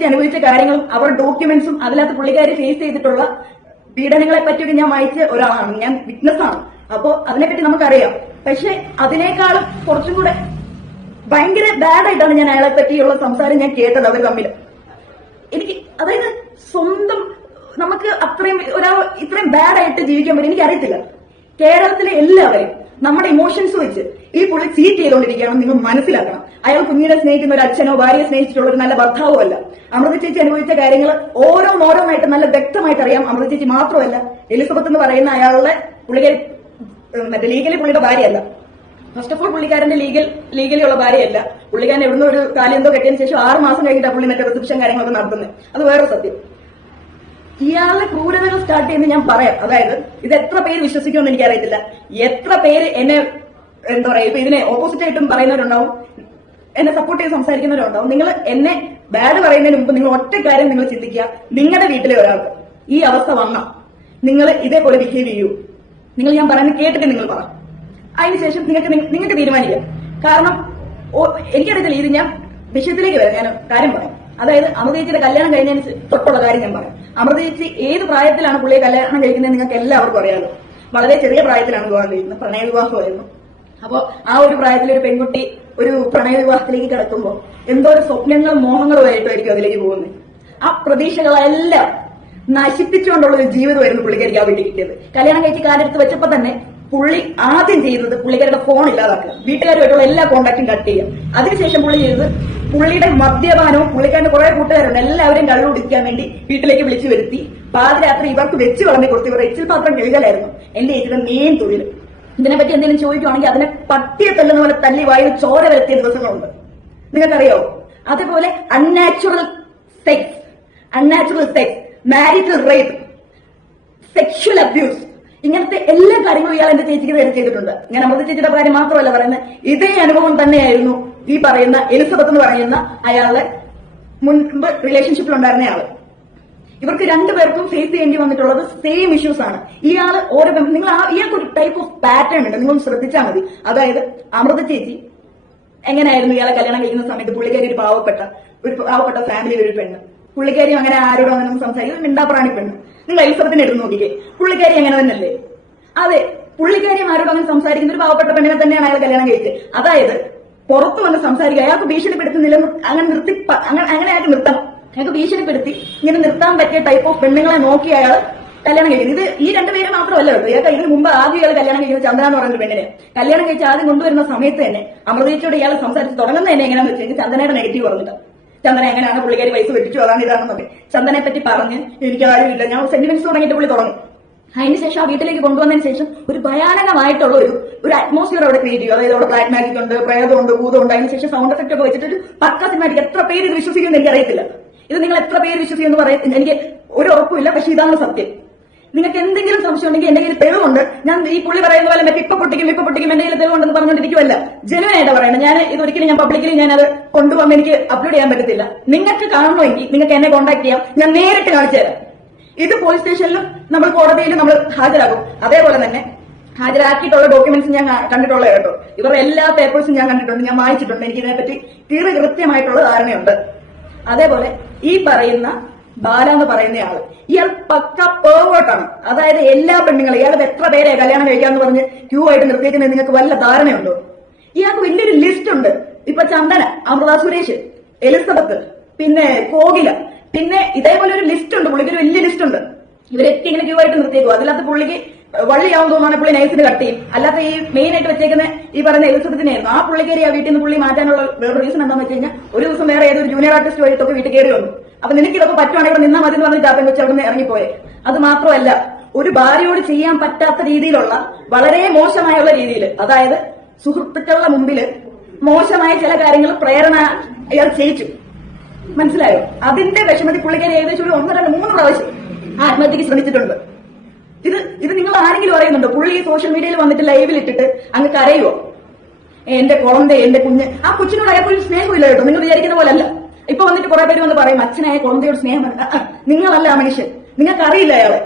അനുഭവിച്ച കാര്യങ്ങളും അവരുടെ ഡോക്യുമെന്റ്സും അതിനകത്ത് പുള്ളിക്കാരി ഫേസ് ചെയ്തിട്ടുള്ള പീഡനങ്ങളെ പറ്റിയൊക്കെ ഞാൻ വായിച്ച ഒരാളാണ്. ഞാൻ വിറ്റ്നസ് ആണ്. അപ്പോ അതിനെപ്പറ്റി നമുക്കറിയാം. പക്ഷെ അതിനേക്കാളും കുറച്ചും കൂടെ ഭയങ്കര ബാഡായിട്ടാണ് ഞാൻ അയാളെ പറ്റിയുള്ള സംസാരം ഞാൻ കേട്ടത്. അവർ തമ്മിൽ എനിക്ക് അതായത് സ്വന്തം നമുക്ക് ഇത്രയും ബാഡായിട്ട് ജീവിക്കാൻ പറ്റും എനിക്കറിയത്തില്ല. കേരളത്തിലെ എല്ലാവരും നമ്മുടെ ഇമോഷൻസ് വെച്ച് ഈ പുള്ളി ചീറ്റ് ചെയ്തുകൊണ്ടിരിക്കുകയാണെന്ന് നിങ്ങൾ മനസ്സിലാക്കണം. അയാൾ കുഞ്ഞിനെ സ്നേഹിക്കുന്ന ഒരു അച്ഛനോ ഭാര്യയെ സ്നേഹിച്ചിട്ടുള്ള ഒരു നല്ല ഭർത്താവോ അല്ല. അമൃത ചേച്ചി അനുഭവിച്ച കാര്യങ്ങൾ ഓരോന്നോരോന്നായിട്ട് നല്ല വ്യക്തമായിട്ട് അറിയാം. അമൃത ചേച്ചി മാത്രമല്ല, എലിസബത്ത് എന്ന് പറയുന്ന അയാളുടെ പുള്ളിക്കാരി ലീഗലി പുള്ളിയുടെ ഭാര്യയല്ല. ഫസ്റ്റ് ഓഫ് ഓൾ പുള്ളിക്കാരന്റെ ലീഗലി ഉള്ള ഭാര്യയല്ല. പുള്ളിക്കാരൻ എവിടുന്ന് ഒരു കാലെന്തോ കെട്ടിയതിനു ശേഷം 6 മാസം കഴിഞ്ഞിട്ട് പുള്ളി മറ്റേ റിസപ്ഷൻ കാര്യങ്ങളൊക്കെ നടത്തുന്നത്. അത് വേറെ സത്യം. ഇയാളുടെ ക്രൂരതകൾ സ്റ്റാർട്ട് ചെയ്യുന്നത് ഞാൻ പറയാം. അതായത് ഇത് എത്ര പേര് വിശ്വസിക്കുമെന്ന് എനിക്കറിയത്തില്ല. എത്ര പേര് എന്നെ എന്താ പറയാ ഇപ്പൊ ഇതിനെ ഓപ്പോസിറ്റ് ആയിട്ടും പറയുന്നവരുണ്ടാവും, എന്നെ സപ്പോർട്ട് ചെയ്ത് സംസാരിക്കുന്നവരുണ്ടാവും. നിങ്ങൾ എന്നെ ബാഡ് പറയുന്നതിന് മുമ്പ് നിങ്ങൾ ഒറ്റ കാര്യം നിങ്ങൾ ചിന്തിക്കുക. നിങ്ങളുടെ വീട്ടിലെ ഒരാൾക്ക് ഈ അവസ്ഥ വന്നാൽ നിങ്ങൾ ഇതേപോലെ ബിഹേവ് ചെയ്യൂ. നിങ്ങൾ ഞാൻ പറയുന്നത് കേട്ടിട്ട് നിങ്ങൾ പറ. അതിനുശേഷം നിങ്ങൾക്ക് തീരുമാനിക്കാം. കാരണം എനിക്കറിയത്തില്ല. ഇത് ഞാൻ വിഷയത്തിലേക്ക് വരാം. ഞാൻ കാര്യം പറയാം. അതായത് അമൃതേച്ചിയുടെ കല്യാണം കഴിഞ്ഞതിന് തൊട്ടുള്ള കാര്യം ഞാൻ പറയാം. അമൃതേച്ചി ഏത് പ്രായത്തിലാണ് പുള്ളിയെ കല്യാണം കഴിക്കുന്നത് നിങ്ങൾക്ക് എല്ലാവർക്കും അറിയാമല്ലോ. വളരെ ചെറിയ പ്രായത്തിലാണ് വിവാഹം കഴിക്കുന്നത്. പ്രണയ വിവാഹമായിരുന്നു. അപ്പോൾ ആ ഒരു പ്രായത്തിൽ ഒരു പെൺകുട്ടി ഒരു പ്രണയ വിവാഹത്തിലേക്ക് കിടക്കുമ്പോൾ എന്തോ ഒരു സ്വപ്നങ്ങളും മോഹങ്ങളുമായിട്ടായിരിക്കും അതിലേക്ക് പോകുന്നത്. ആ പ്രതീക്ഷകളെല്ലാം നശിപ്പിച്ചുകൊണ്ടുള്ള ഒരു ജീവിതമായിരുന്നു പുള്ളിക്കാരിക്ക് ആ വീട്ടിൽ കിട്ടിയത്. കല്യാണം കഴിച്ച് കാലെടുത്ത് വെച്ചപ്പോൾ തന്നെ പുള്ളി ആദ്യം ചെയ്തത് പുള്ളിക്കാരുടെ ഫോൺ ഇല്ലാതാക്കുക, വീട്ടുകാരുമായിട്ടുള്ള എല്ലാ കോണ്ടാക്ടും കട്ട് ചെയ്യുക. അതിനുശേഷം പുള്ളി ചെയ്തത് പുള്ളിയുടെ മദ്യപാനവും പുള്ളിക്കാരന്റെ കുറെ കൂട്ടുകാരുണ്ട് എല്ലാവരും കള്ളുകുടിക്കാൻ വേണ്ടി വീട്ടിലേക്ക് വിളിച്ചു വരുത്തി പാതിരാത്രി ഇവർക്ക് വെച്ച് വിളമ്പി കൊടുത്ത് ഇവർ എച്ചിൽ പാത്രം കഴുകലായിരുന്നു എന്റെ ചേച്ചിയുടെ മെയിൻ തൊഴിൽ. ഇതിനെപ്പറ്റി എന്തെങ്കിലും ചോദിക്കുവാണെങ്കിൽ അതിനെ പട്ടിയെ തല്ലുന്ന പോലെ തല്ലി വായിൽ ചോര വരുത്തിയ ദിവസങ്ങളുണ്ട്. നിങ്ങൾക്കറിയാവോ? അതേപോലെ unnatural sex, marital rape, sexual abuse, ഇങ്ങനത്തെ എല്ലാ കാര്യങ്ങളും ഇയാൾ എന്റെ ചേച്ചിക്ക് നേരെ ചെയ്തിട്ടുണ്ട്. ഞാൻ അമൃത ചേച്ചിയുടെ കാര്യം മാത്രമല്ല പറയുന്നത്. ഇതേ അനുഭവം തന്നെയായിരുന്നു ഈ പറയുന്ന എലിസബത്ത് എന്ന് പറയുന്ന അയാളുടെ മുൻപ് റിലേഷൻഷിപ്പിൽ ഉണ്ടായിരുന്നയാള്. ഇവർക്ക് രണ്ടുപേർക്കും ഫേസ് ചെയ്യേണ്ടി വന്നിട്ടുള്ളത് സെയിം ഇഷ്യൂസ് ആണ്. ഇയാള് ഓരോ നിങ്ങൾ ഇയാൾക്ക് ഒരു ടൈപ്പ് ഓഫ് പാറ്റേൺ ഉണ്ട്. നിങ്ങൾ ശ്രദ്ധിച്ചാൽ മതി. അതായത് അമൃത ചേച്ചി എങ്ങനെയായിരുന്നു ഇയാളെ കല്യാണം കഴിക്കുന്ന സമയത്ത് പുള്ളിക്കാരി ഒരു പാവപ്പെട്ട ഫാമിലിയിൽ ഒരു പെണ്ണ്. പുള്ളിക്കാരി അങ്ങനെ ആരോടും അങ്ങനെ സംസാരിക്കും, മിണ്ടാപ്രാണി പെണ്ണ്. നിങ്ങൾ എലിസബത്തിനെ എടുത്ത് നോക്കിക്കേ, പുള്ളിക്കാരി അങ്ങനെ തന്നെയല്ലേ? അതെ, പുള്ളിക്കാരിയും ആരോടും അങ്ങനെ സംസാരിക്കുന്ന ഒരു പാവപ്പെട്ട പെണ്ണിനെ തന്നെയാണ് അയാൾ കല്യാണം കഴിച്ചത്. അതായത് പുറത്തു വന്ന് സംസാരിക്കുക, അയാൾക്ക് ഭീഷണിപ്പെടുത്തുന്നില്ല, അങ്ങനെ അയാൾക്ക് നിർത്തണം. അയാൾക്ക് ഭീഷണിപ്പെടുത്തി ഇങ്ങനെ നിർത്താൻ പറ്റിയ ടൈപ്പ് ഓഫ് പെണ്ണുങ്ങളെ നോക്കി അയാൾ കല്യാണം കഴിക്കുന്നത്. ഇത് ഈ രണ്ടുപേരും മാത്രമല്ല കേട്ടോ. ഇയാൾക്ക് ഇതിന് മുമ്പ് ആദ്യം ഇയാൾ കല്യാണം കഴിക്കുന്നത് ചന്ദന എന്ന് പറയുന്ന പെണ്ണിനെ കല്യാണം കഴിച്ച് ആദ്യം കൊണ്ടുവരുന്ന സമയത്ത് തന്നെ അമൃതേച്ചിയോട് ഇയാൾ സംസാരിച്ച് തുടങ്ങുന്നത് തന്നെ എങ്ങനെയാണെന്ന് വെച്ച് കഴിഞ്ഞാൽ ചന്ദനയുടെ നെഗറ്റീവ് പറഞ്ഞിട്ടാണ്. ചന്ദന എങ്ങനെയാണ് പുള്ളിക്കാരി പൈസ വെട്ടിച്ചു അതാണ് ഇതാണെന്നൊക്കെ ചന്ദനെ പറ്റി പറഞ്ഞ് എനിക്ക് ആരുമില്ല, ഞാൻ സെന്റിമെന്റ്സ് തുടങ്ങിയിട്ട് പുള്ളി തുടങ്ങും. അതിനുശേഷം ആ വീട്ടിലേക്ക് കൊണ്ടുവന്നതിന് ശേഷം ഒരു ഭയാനകമായിട്ടുള്ള ഒരു അറ്റ്മോസ്ഫിയർ അവിടെ ക്രിയേറ്റ് ചെയ്യും. അതായത് അവിടെ ബ്ലാക്ക് മാജിക് ഉണ്ട്, പ്രേതമുണ്ട്, ഭൂതമുണ്ട്. അതിനുശേഷം സൗണ്ട് എഫക്ട് ഒക്കെ വെച്ചിട്ട് ഒരു പക്ക സിനിമാറ്റിക്. എത്ര പേര് ഇത് വിശ്വസിക്കുമെന്ന് എനിക്കറിയത്തില്ല. ഇത് നിങ്ങൾ എത്ര പേര് വിശ്വസിക്കുമെന്ന് പറയത്തില്ല, എനിക്ക് ഒരു ഉറപ്പില്ല. പക്ഷെ ഇതാണ് സത്യം. നിങ്ങൾക്ക് എന്തെങ്കിലും സംശയം ഉണ്ടെങ്കിൽ എന്റെ കയ്യിൽ തെളിവുണ്ട്. ഞാൻ ഈ പുള്ളി പറയുന്ന പോലെ മറ്റേ ഇപ്പൊ പൊട്ടിക്കും എന്റെ കയ്യിൽ തെളിവുണ്ടെന്ന് പറഞ്ഞുകൊണ്ടിരിക്കുമല്ല. ജനുവനായിട്ട് പറയണം. ഞാൻ ഇതൊരിക്കലും ഞാൻ പബ്ലിക്കലി ഞാൻ അത് കൊണ്ടുവന്ന് എനിക്ക് അപ്ലോഡ് ചെയ്യാൻ പറ്റത്തില്ല. നിങ്ങൾക്ക് കാണണമെങ്കിൽ നിങ്ങൾക്ക് എന്നെ കോൺടാക്ട് ചെയ്യാം. ഞാൻ നേരിട്ട് കാണിച്ചു തരാം. ഇത് പോലീസ് സ്റ്റേഷനിലും നമ്മൾ കോടതിയിലും നമ്മൾ ഹാജരാകും. അതേപോലെ തന്നെ ഹാജരാക്കിയിട്ടുള്ള ഡോക്യുമെന്റ്സ് ഞാൻ കണ്ടിട്ടുള്ള കേട്ടോ. ഇവരുടെ എല്ലാ പേപ്പേഴ്സും ഞാൻ കണ്ടിട്ടുണ്ട്, ഞാൻ വായിച്ചിട്ടുണ്ട്. എനിക്ക് ഇതിനെപ്പറ്റി കൃത്യമായിട്ടുള്ള ധാരണയുണ്ട്. അതേപോലെ ഈ പറയുന്ന ബാല എന്ന് പറയുന്നയാള് ഇയാൾ പക്ക പേർവേർട്ടാണ്. അതായത് എല്ലാ പെണ്ണുങ്ങളും ഇയാൾക്ക് എത്ര പേരെ കല്യാണം കഴിക്കാന്ന് പറഞ്ഞ് ക്യൂ ആയിട്ട് നിർത്തിക്കുന്നത് നിങ്ങൾക്ക് വല്ല ധാരണയുണ്ടോ? ഇയാൾക്ക് വലിയൊരു ലിസ്റ്റ് ഉണ്ട്. ഇപ്പൊ ചന്ദന, അമൃത സുരേഷ്, എലിസബത്ത്, പിന്നെ കോകില, പിന്നെ ഇതേപോലെ ഒരു ലിസ്റ്റ് ഉണ്ട്, പുള്ളിക്ക് ഒരു വലിയ ലിസ്റ്റ് ഉണ്ട്. ഇവരൊക്കെ ഇങ്ങനെ ക്യൂ ആയിട്ട് നിർത്തിയേക്കും. അതിനകത്ത് പുള്ളിക്ക് വള്ളിയാവും തോന്നുവാണെങ്കിൽ പുള്ളി നൈസിന് കട്ട് ചെയ്യും. അല്ലാത്ത ഈ മെയിൻ ആയിട്ട് വെച്ചേക്കുന്ന ഈ പറയുന്ന എലിസബത്തിനായിരുന്നു. ആ പുള്ളിക്കേരി ആ വീട്ടിൽ നിന്ന് പുള്ളി മാറ്റാനുള്ള വേറെ റീസൺ എന്താണെന്ന് വെച്ച് കഴിഞ്ഞാൽ, ഒരു ദിവസം വേറെ ഏതൊരു ജൂനിയർ ആർട്ടിസ്റ്റ് വഴിയൊക്കെ വീട്ടിൽ കയറി വന്നു. അപ്പൊ നിനക്ക് ഇതൊക്കെ പറ്റുവാണെങ്കിൽ ഇവിടെ നിന്നാ മതി എന്ന് പറഞ്ഞ് ചാപ്പൻ വെച്ച് അവിടെ നിന്ന് ഇറങ്ങിപ്പോയെ. അത് മാത്രമല്ല, ഒരു ഭാര്യയോട് ചെയ്യാൻ പറ്റാത്ത രീതിയിലുള്ള വളരെ മോശമായുള്ള രീതിയിൽ, അതായത് സുഹൃത്തുക്കളുടെ മുമ്പിൽ മോശമായ ചില കാര്യങ്ങൾ പ്രേരണ അയാൾ ചെയ്യിച്ചു. മനസ്സിലായോ? അതിന്റെ വിഷമത്തിൽ പുള്ളിക്കാരി ഏകദേശം ഒരു 1, 2, 3 പ്രാവശ്യം ആത്മഹത്യക്ക് ശ്രമിച്ചിട്ടുണ്ട്. ഇത് നിങ്ങൾ ആരെങ്കിലും അറിയുന്നുണ്ടോ? പുള്ളി സോഷ്യൽ മീഡിയയിൽ വന്നിട്ട് ലൈവിൽ ഇട്ടിട്ട് അങ്ങ് കരയുവോ? എന്റെ കുളന്തെ, എന്റെ കുഞ്ഞ്. ആ കൊച്ചിനോട് അയാൾക്ക് ഒരു സ്നേഹമില്ല കേട്ടോ, നിങ്ങൾ വിചാരിക്കുന്ന പോലെ അല്ല. ഇപ്പൊ വന്നിട്ട് കുറെ പേര് വന്ന് പറയും അച്ഛനായ കുളന്തയോട് സ്നേഹം. നിങ്ങളല്ല ആ മനുഷ്യൻ, നിങ്ങൾക്ക് അറിയില്ല അയാളെ.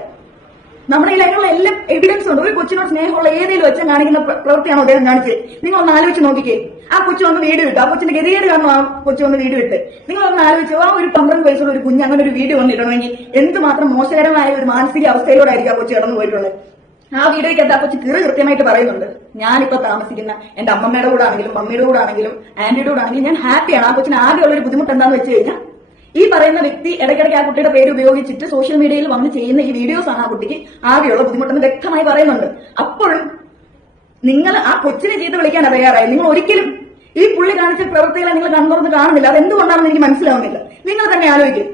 നമ്മുടെ ഇതിലുള്ള എല്ലാം എവിഡൻസ് ഉണ്ട്. ഒരു കൊച്ചിനോട് സ്നേഹമുള്ള ഏതെങ്കിലും വെച്ചാൽ കാണിക്കുന്ന പ്രവൃത്തിയാണോ അദ്ദേഹം കാണിച്ചത്? നിങ്ങൾ ഒന്ന് ആലോചിച്ച് നോക്കിക്കേ. ആ കൊച്ചു വന്ന് വീഡിയോ ഇട്ട്, ആ കൊച്ചിന്റെ ഗതികേട് കാരണം ആ കൊച്ചു വന്ന് വീഡിയോ ഇട്ട്. നിങ്ങൾ ഒന്ന് ആലോചിച്ചു, ആ ഒരു 12 വയസ്സുള്ള ഒരു കുഞ്ഞ് അങ്ങനെ ഒരു വീഡിയോ വന്നിടണമെങ്കിൽ എന്തുമാത്രം മോശകരമായ ഒരു മാനസിക അവസ്ഥയിലൂടെയായിരിക്കും ആ കൊച്ചു കടന്നു പോയിട്ടുള്ളത്. ആ വീഡിയോയ്ക്കകത്ത് ആ കൊച്ചു കൃത്യമായിട്ട് പറയുന്നുണ്ട്, ഞാനിപ്പോ താമസിക്കുന്ന എന്റെ അമ്മമ്മയുടെ കൂടെ ആണെങ്കിലും മമ്മിയുടെ കൂടെ ആണെങ്കിലും ആന്റിയുടെ കൂടെ ആണെങ്കിലും ഞാൻ ഹാപ്പിയാണ്. ആ കൊച്ചിന് ആകെയുള്ള ഒരു ബുദ്ധിമുട്ട് എന്താണെന്ന് വെച്ച് കഴിഞ്ഞാൽ, ഈ പറയുന്ന വ്യക്തി ഇടയ്ക്കിടയ്ക്ക് ആ കുട്ടിയുടെ പേര് ഉപയോഗിച്ചിട്ട് സോഷ്യൽ മീഡിയയിൽ വന്ന് ചെയ്യുന്ന ഈ വീഡിയോസ് ആണ് ആ കുട്ടിക്ക് ആകെയുള്ള ബുദ്ധിമുട്ടെന്ന് വ്യക്തമായി പറയുന്നുണ്ട്. അപ്പോഴും നിങ്ങൾ ആ കൊച്ചിനെ ചെയ്ത് വിളിക്കാൻ തയ്യാറായി. നിങ്ങൾ ഒരിക്കലും ഈ പുള്ളി കാണിച്ച പ്രവൃത്തികളെ നിങ്ങൾ കണ്ടുറന്ന് കാണുന്നില്ല. അതെന്തുകൊണ്ടാണെന്ന് എനിക്ക് മനസ്സിലാവുന്നില്ല. നിങ്ങൾ തന്നെ ആലോചിക്കും.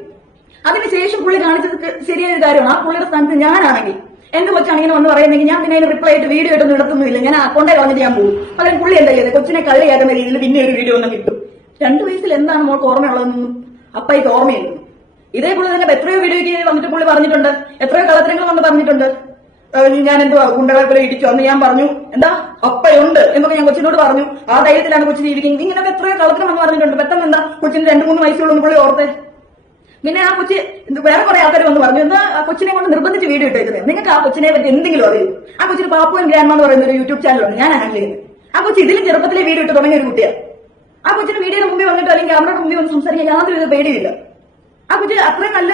അതിനുശേഷം പുള്ളി കാണിച്ചത് ശരിയായ കാര്യമാണ്. ആ പുള്ളിയുടെ സ്ഥാനത്ത് ഞാനാണെങ്കിൽ, എന്റെ കൊച്ചാണെങ്കിൽ വന്ന് പറയുന്നെങ്കിൽ ഞാൻ പിന്നെ അതിന് റിപ്ലൈ ആയിട്ട് വീഡിയോ ആയിട്ടൊന്നും ഇടത്തൊന്നുമില്ല. ഞാൻ അക്കൗണ്ടേ കളഞ്ഞിട്ട് ഞാൻ പോകും. പകരം പുള്ളി എന്താ ചെയ്തത്? കൊച്ചിനെ കളിയാക്കുന്ന രീതിയിൽ പിന്നെ ഒരു വീഡിയോ ഒന്നും കിട്ടും. 2 വയസ്സിൽ എന്താണ് മോൾക്ക് ഓർമ്മയുള്ളതെന്നൊന്നും അപ്പയ്ക്ക് ഓർമ്മയുണ്ട്. ഇതേപോലെ തന്നെ എത്രയോ വീഡിയോയ്ക്ക് വന്നിട്ട് പുള്ളി പറഞ്ഞിട്ടുണ്ട്, എത്രയോ കളത്തരങ്ങൾ വന്ന് പറഞ്ഞിട്ടുണ്ട്. ഞാൻ എന്തോ ഗുണ്ടകളെ ഇടിച്ചു, അന്ന് ഞാൻ പറഞ്ഞു എന്താ അപ്പയുണ്ട് എന്നൊക്കെ ഞാൻ കൊച്ചിനോട് പറഞ്ഞു. ആ ധൈര്യത്തിലാണ് കൊച്ചിന് ജീവിക്കുന്നത്. ഇങ്ങനെയൊക്കെ എത്രയോ കളത്തരം വന്ന് പറഞ്ഞിട്ടുണ്ട്. പെട്ടെന്ന് എന്താ കൊച്ചിന് 2-3 വയസ്സുള്ളൂ പുള്ളി ഓർത്തെ. പിന്നെ ആ കൊച്ചി വേറെ കുറെ ആൾക്കാർ വന്ന് പറഞ്ഞു എന്താ ആ കൊച്ചിനെ കൊണ്ട് നിർബന്ധിച്ച് വീഡിയോ ഇട്ടേക്കുന്നത്. നിങ്ങൾക്ക് ആ കൊച്ചിനെ പറ്റി എന്തെങ്കിലും അറിയൂ? ആ കൊച്ചിന് പാപ്പുവൻ ഗ്രാൻഡ് എന്ന് പറയുന്ന ഒരു യൂട്യൂബ് ചാനലുണ്ട്, ഞാൻ ഹാൻഡിൽ ചെയ്യുന്നത്. ആ കൊച്ചി ഇതിലും ചെറുപ്പത്തിലെ വീഡിയോ ഇട്ട് തുടങ്ങിയ ഒരു കുട്ടിയാണ്. ആ കൊച്ചിന് വീഡിയോയുടെ മുമ്പിൽ വന്നിട്ട് അല്ലെങ്കിൽ ക്യാമറയുടെ മുമ്പിൽ വന്ന് സംസാരിക്കാൻ യാതൊരു പേടിയില്ല. ആ കൊച്ചി അത്രയും നല്ല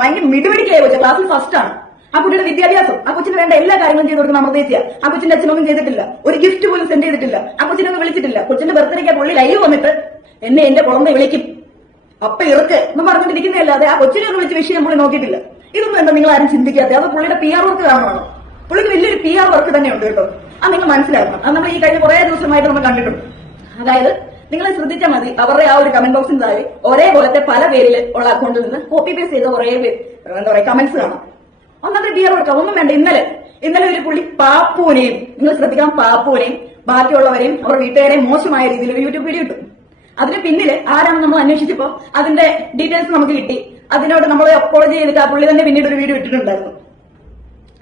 ഭയങ്കര മിടുമിടിക്കായ കൊച്ചു, ക്ലാസ്സിൽ ഫസ്റ്റ് ആണ്. ആ കുട്ടിയുടെ വിദ്യാഭ്യാസം, ആ കൊച്ചിന് വേണ്ട എല്ലാ കാര്യങ്ങളും ചെയ്ത് കൊടുക്കുന്ന അമൃതേച്ചിയ. ആ കൊച്ചിന്റെ അച്ഛനൊന്നും ചെയ്തിട്ടില്ല, ഒരു ഗിഫ്റ്റ് പോലും സെൻഡ് ചെയ്തിട്ടില്ല. ആ കൊച്ചിനൊന്നും വിളിച്ചിട്ടില്ല. കൊച്ചിന്റെ ബർത്ത്ഡേക്ക് പുള്ളി ലൈവ് വന്നിട്ട് എന്റെ കുളമ്പ വിളിക്കും അപ്പ ഇറക്ക് എന്ന് പറഞ്ഞിട്ടിരിക്കുന്നതല്ലാതെ ആ കൊച്ചിനെ ഒന്ന് വിളിച്ച് വിഷയം പുള്ളി നോക്കിയിട്ടില്ല. ഇതൊന്നും എന്താ നിങ്ങൾ ആരും ചിന്തിക്കാത്ത? അത് പുള്ളിയുടെ PR വർക്ക് കാരണമാണ്. പുള്ളിക്ക് വലിയൊരു PR വർക്ക് തന്നെയുണ്ട് കേട്ടോ. അത് നിങ്ങൾ മനസ്സിലാക്കണം. അത് നമ്മൾ ഈ കഴിഞ്ഞ കുറെ ദിവസമായിട്ട് നമ്മൾ കണ്ടിട്ടുണ്ട്. അതായത് നിങ്ങൾ ശ്രദ്ധിച്ചാൽ മതി, അവരുടെ ആ ഒരു കമന്റ് ബോക്സിന് താഴെ ഒരേപോലത്തെ പല പേരിൽ ഉള്ള അക്കൗണ്ടിൽ നിന്ന് കോപ്പി പേസ്റ്റ് ചെയ്ത കുറെ എന്താ പറയാ കമന്റ്സ് കാണാം. ഒന്നാമത്തെ PR വർക്ക് ഒന്നും വേണ്ട. ഇന്നലെ ഒരു പുള്ളി പാപ്പുവിനെയും, നിങ്ങൾ ശ്രദ്ധിക്കണം, പാപ്പുവിനെയും ബാക്കിയുള്ളവരെയും അവരുടെ വീട്ടുകാരെയും മോശമായ രീതിയിൽ ഒരു യൂട്യൂബ് വീഡിയോ ഇട്ടു. അതിന് പിന്നില് ആരാണെന്ന് നമ്മൾ അന്വേഷിച്ചപ്പോ അതിന്റെ ഡീറ്റെയിൽസ് നമുക്ക് കിട്ടി. അതിനോട് നമ്മൾ അപ്പോളജി ചെയ്തിട്ട് ആ പുള്ളി തന്നെ പിന്നീട് ഒരു വീഡിയോ ഇട്ടിട്ടുണ്ടായിരുന്നു.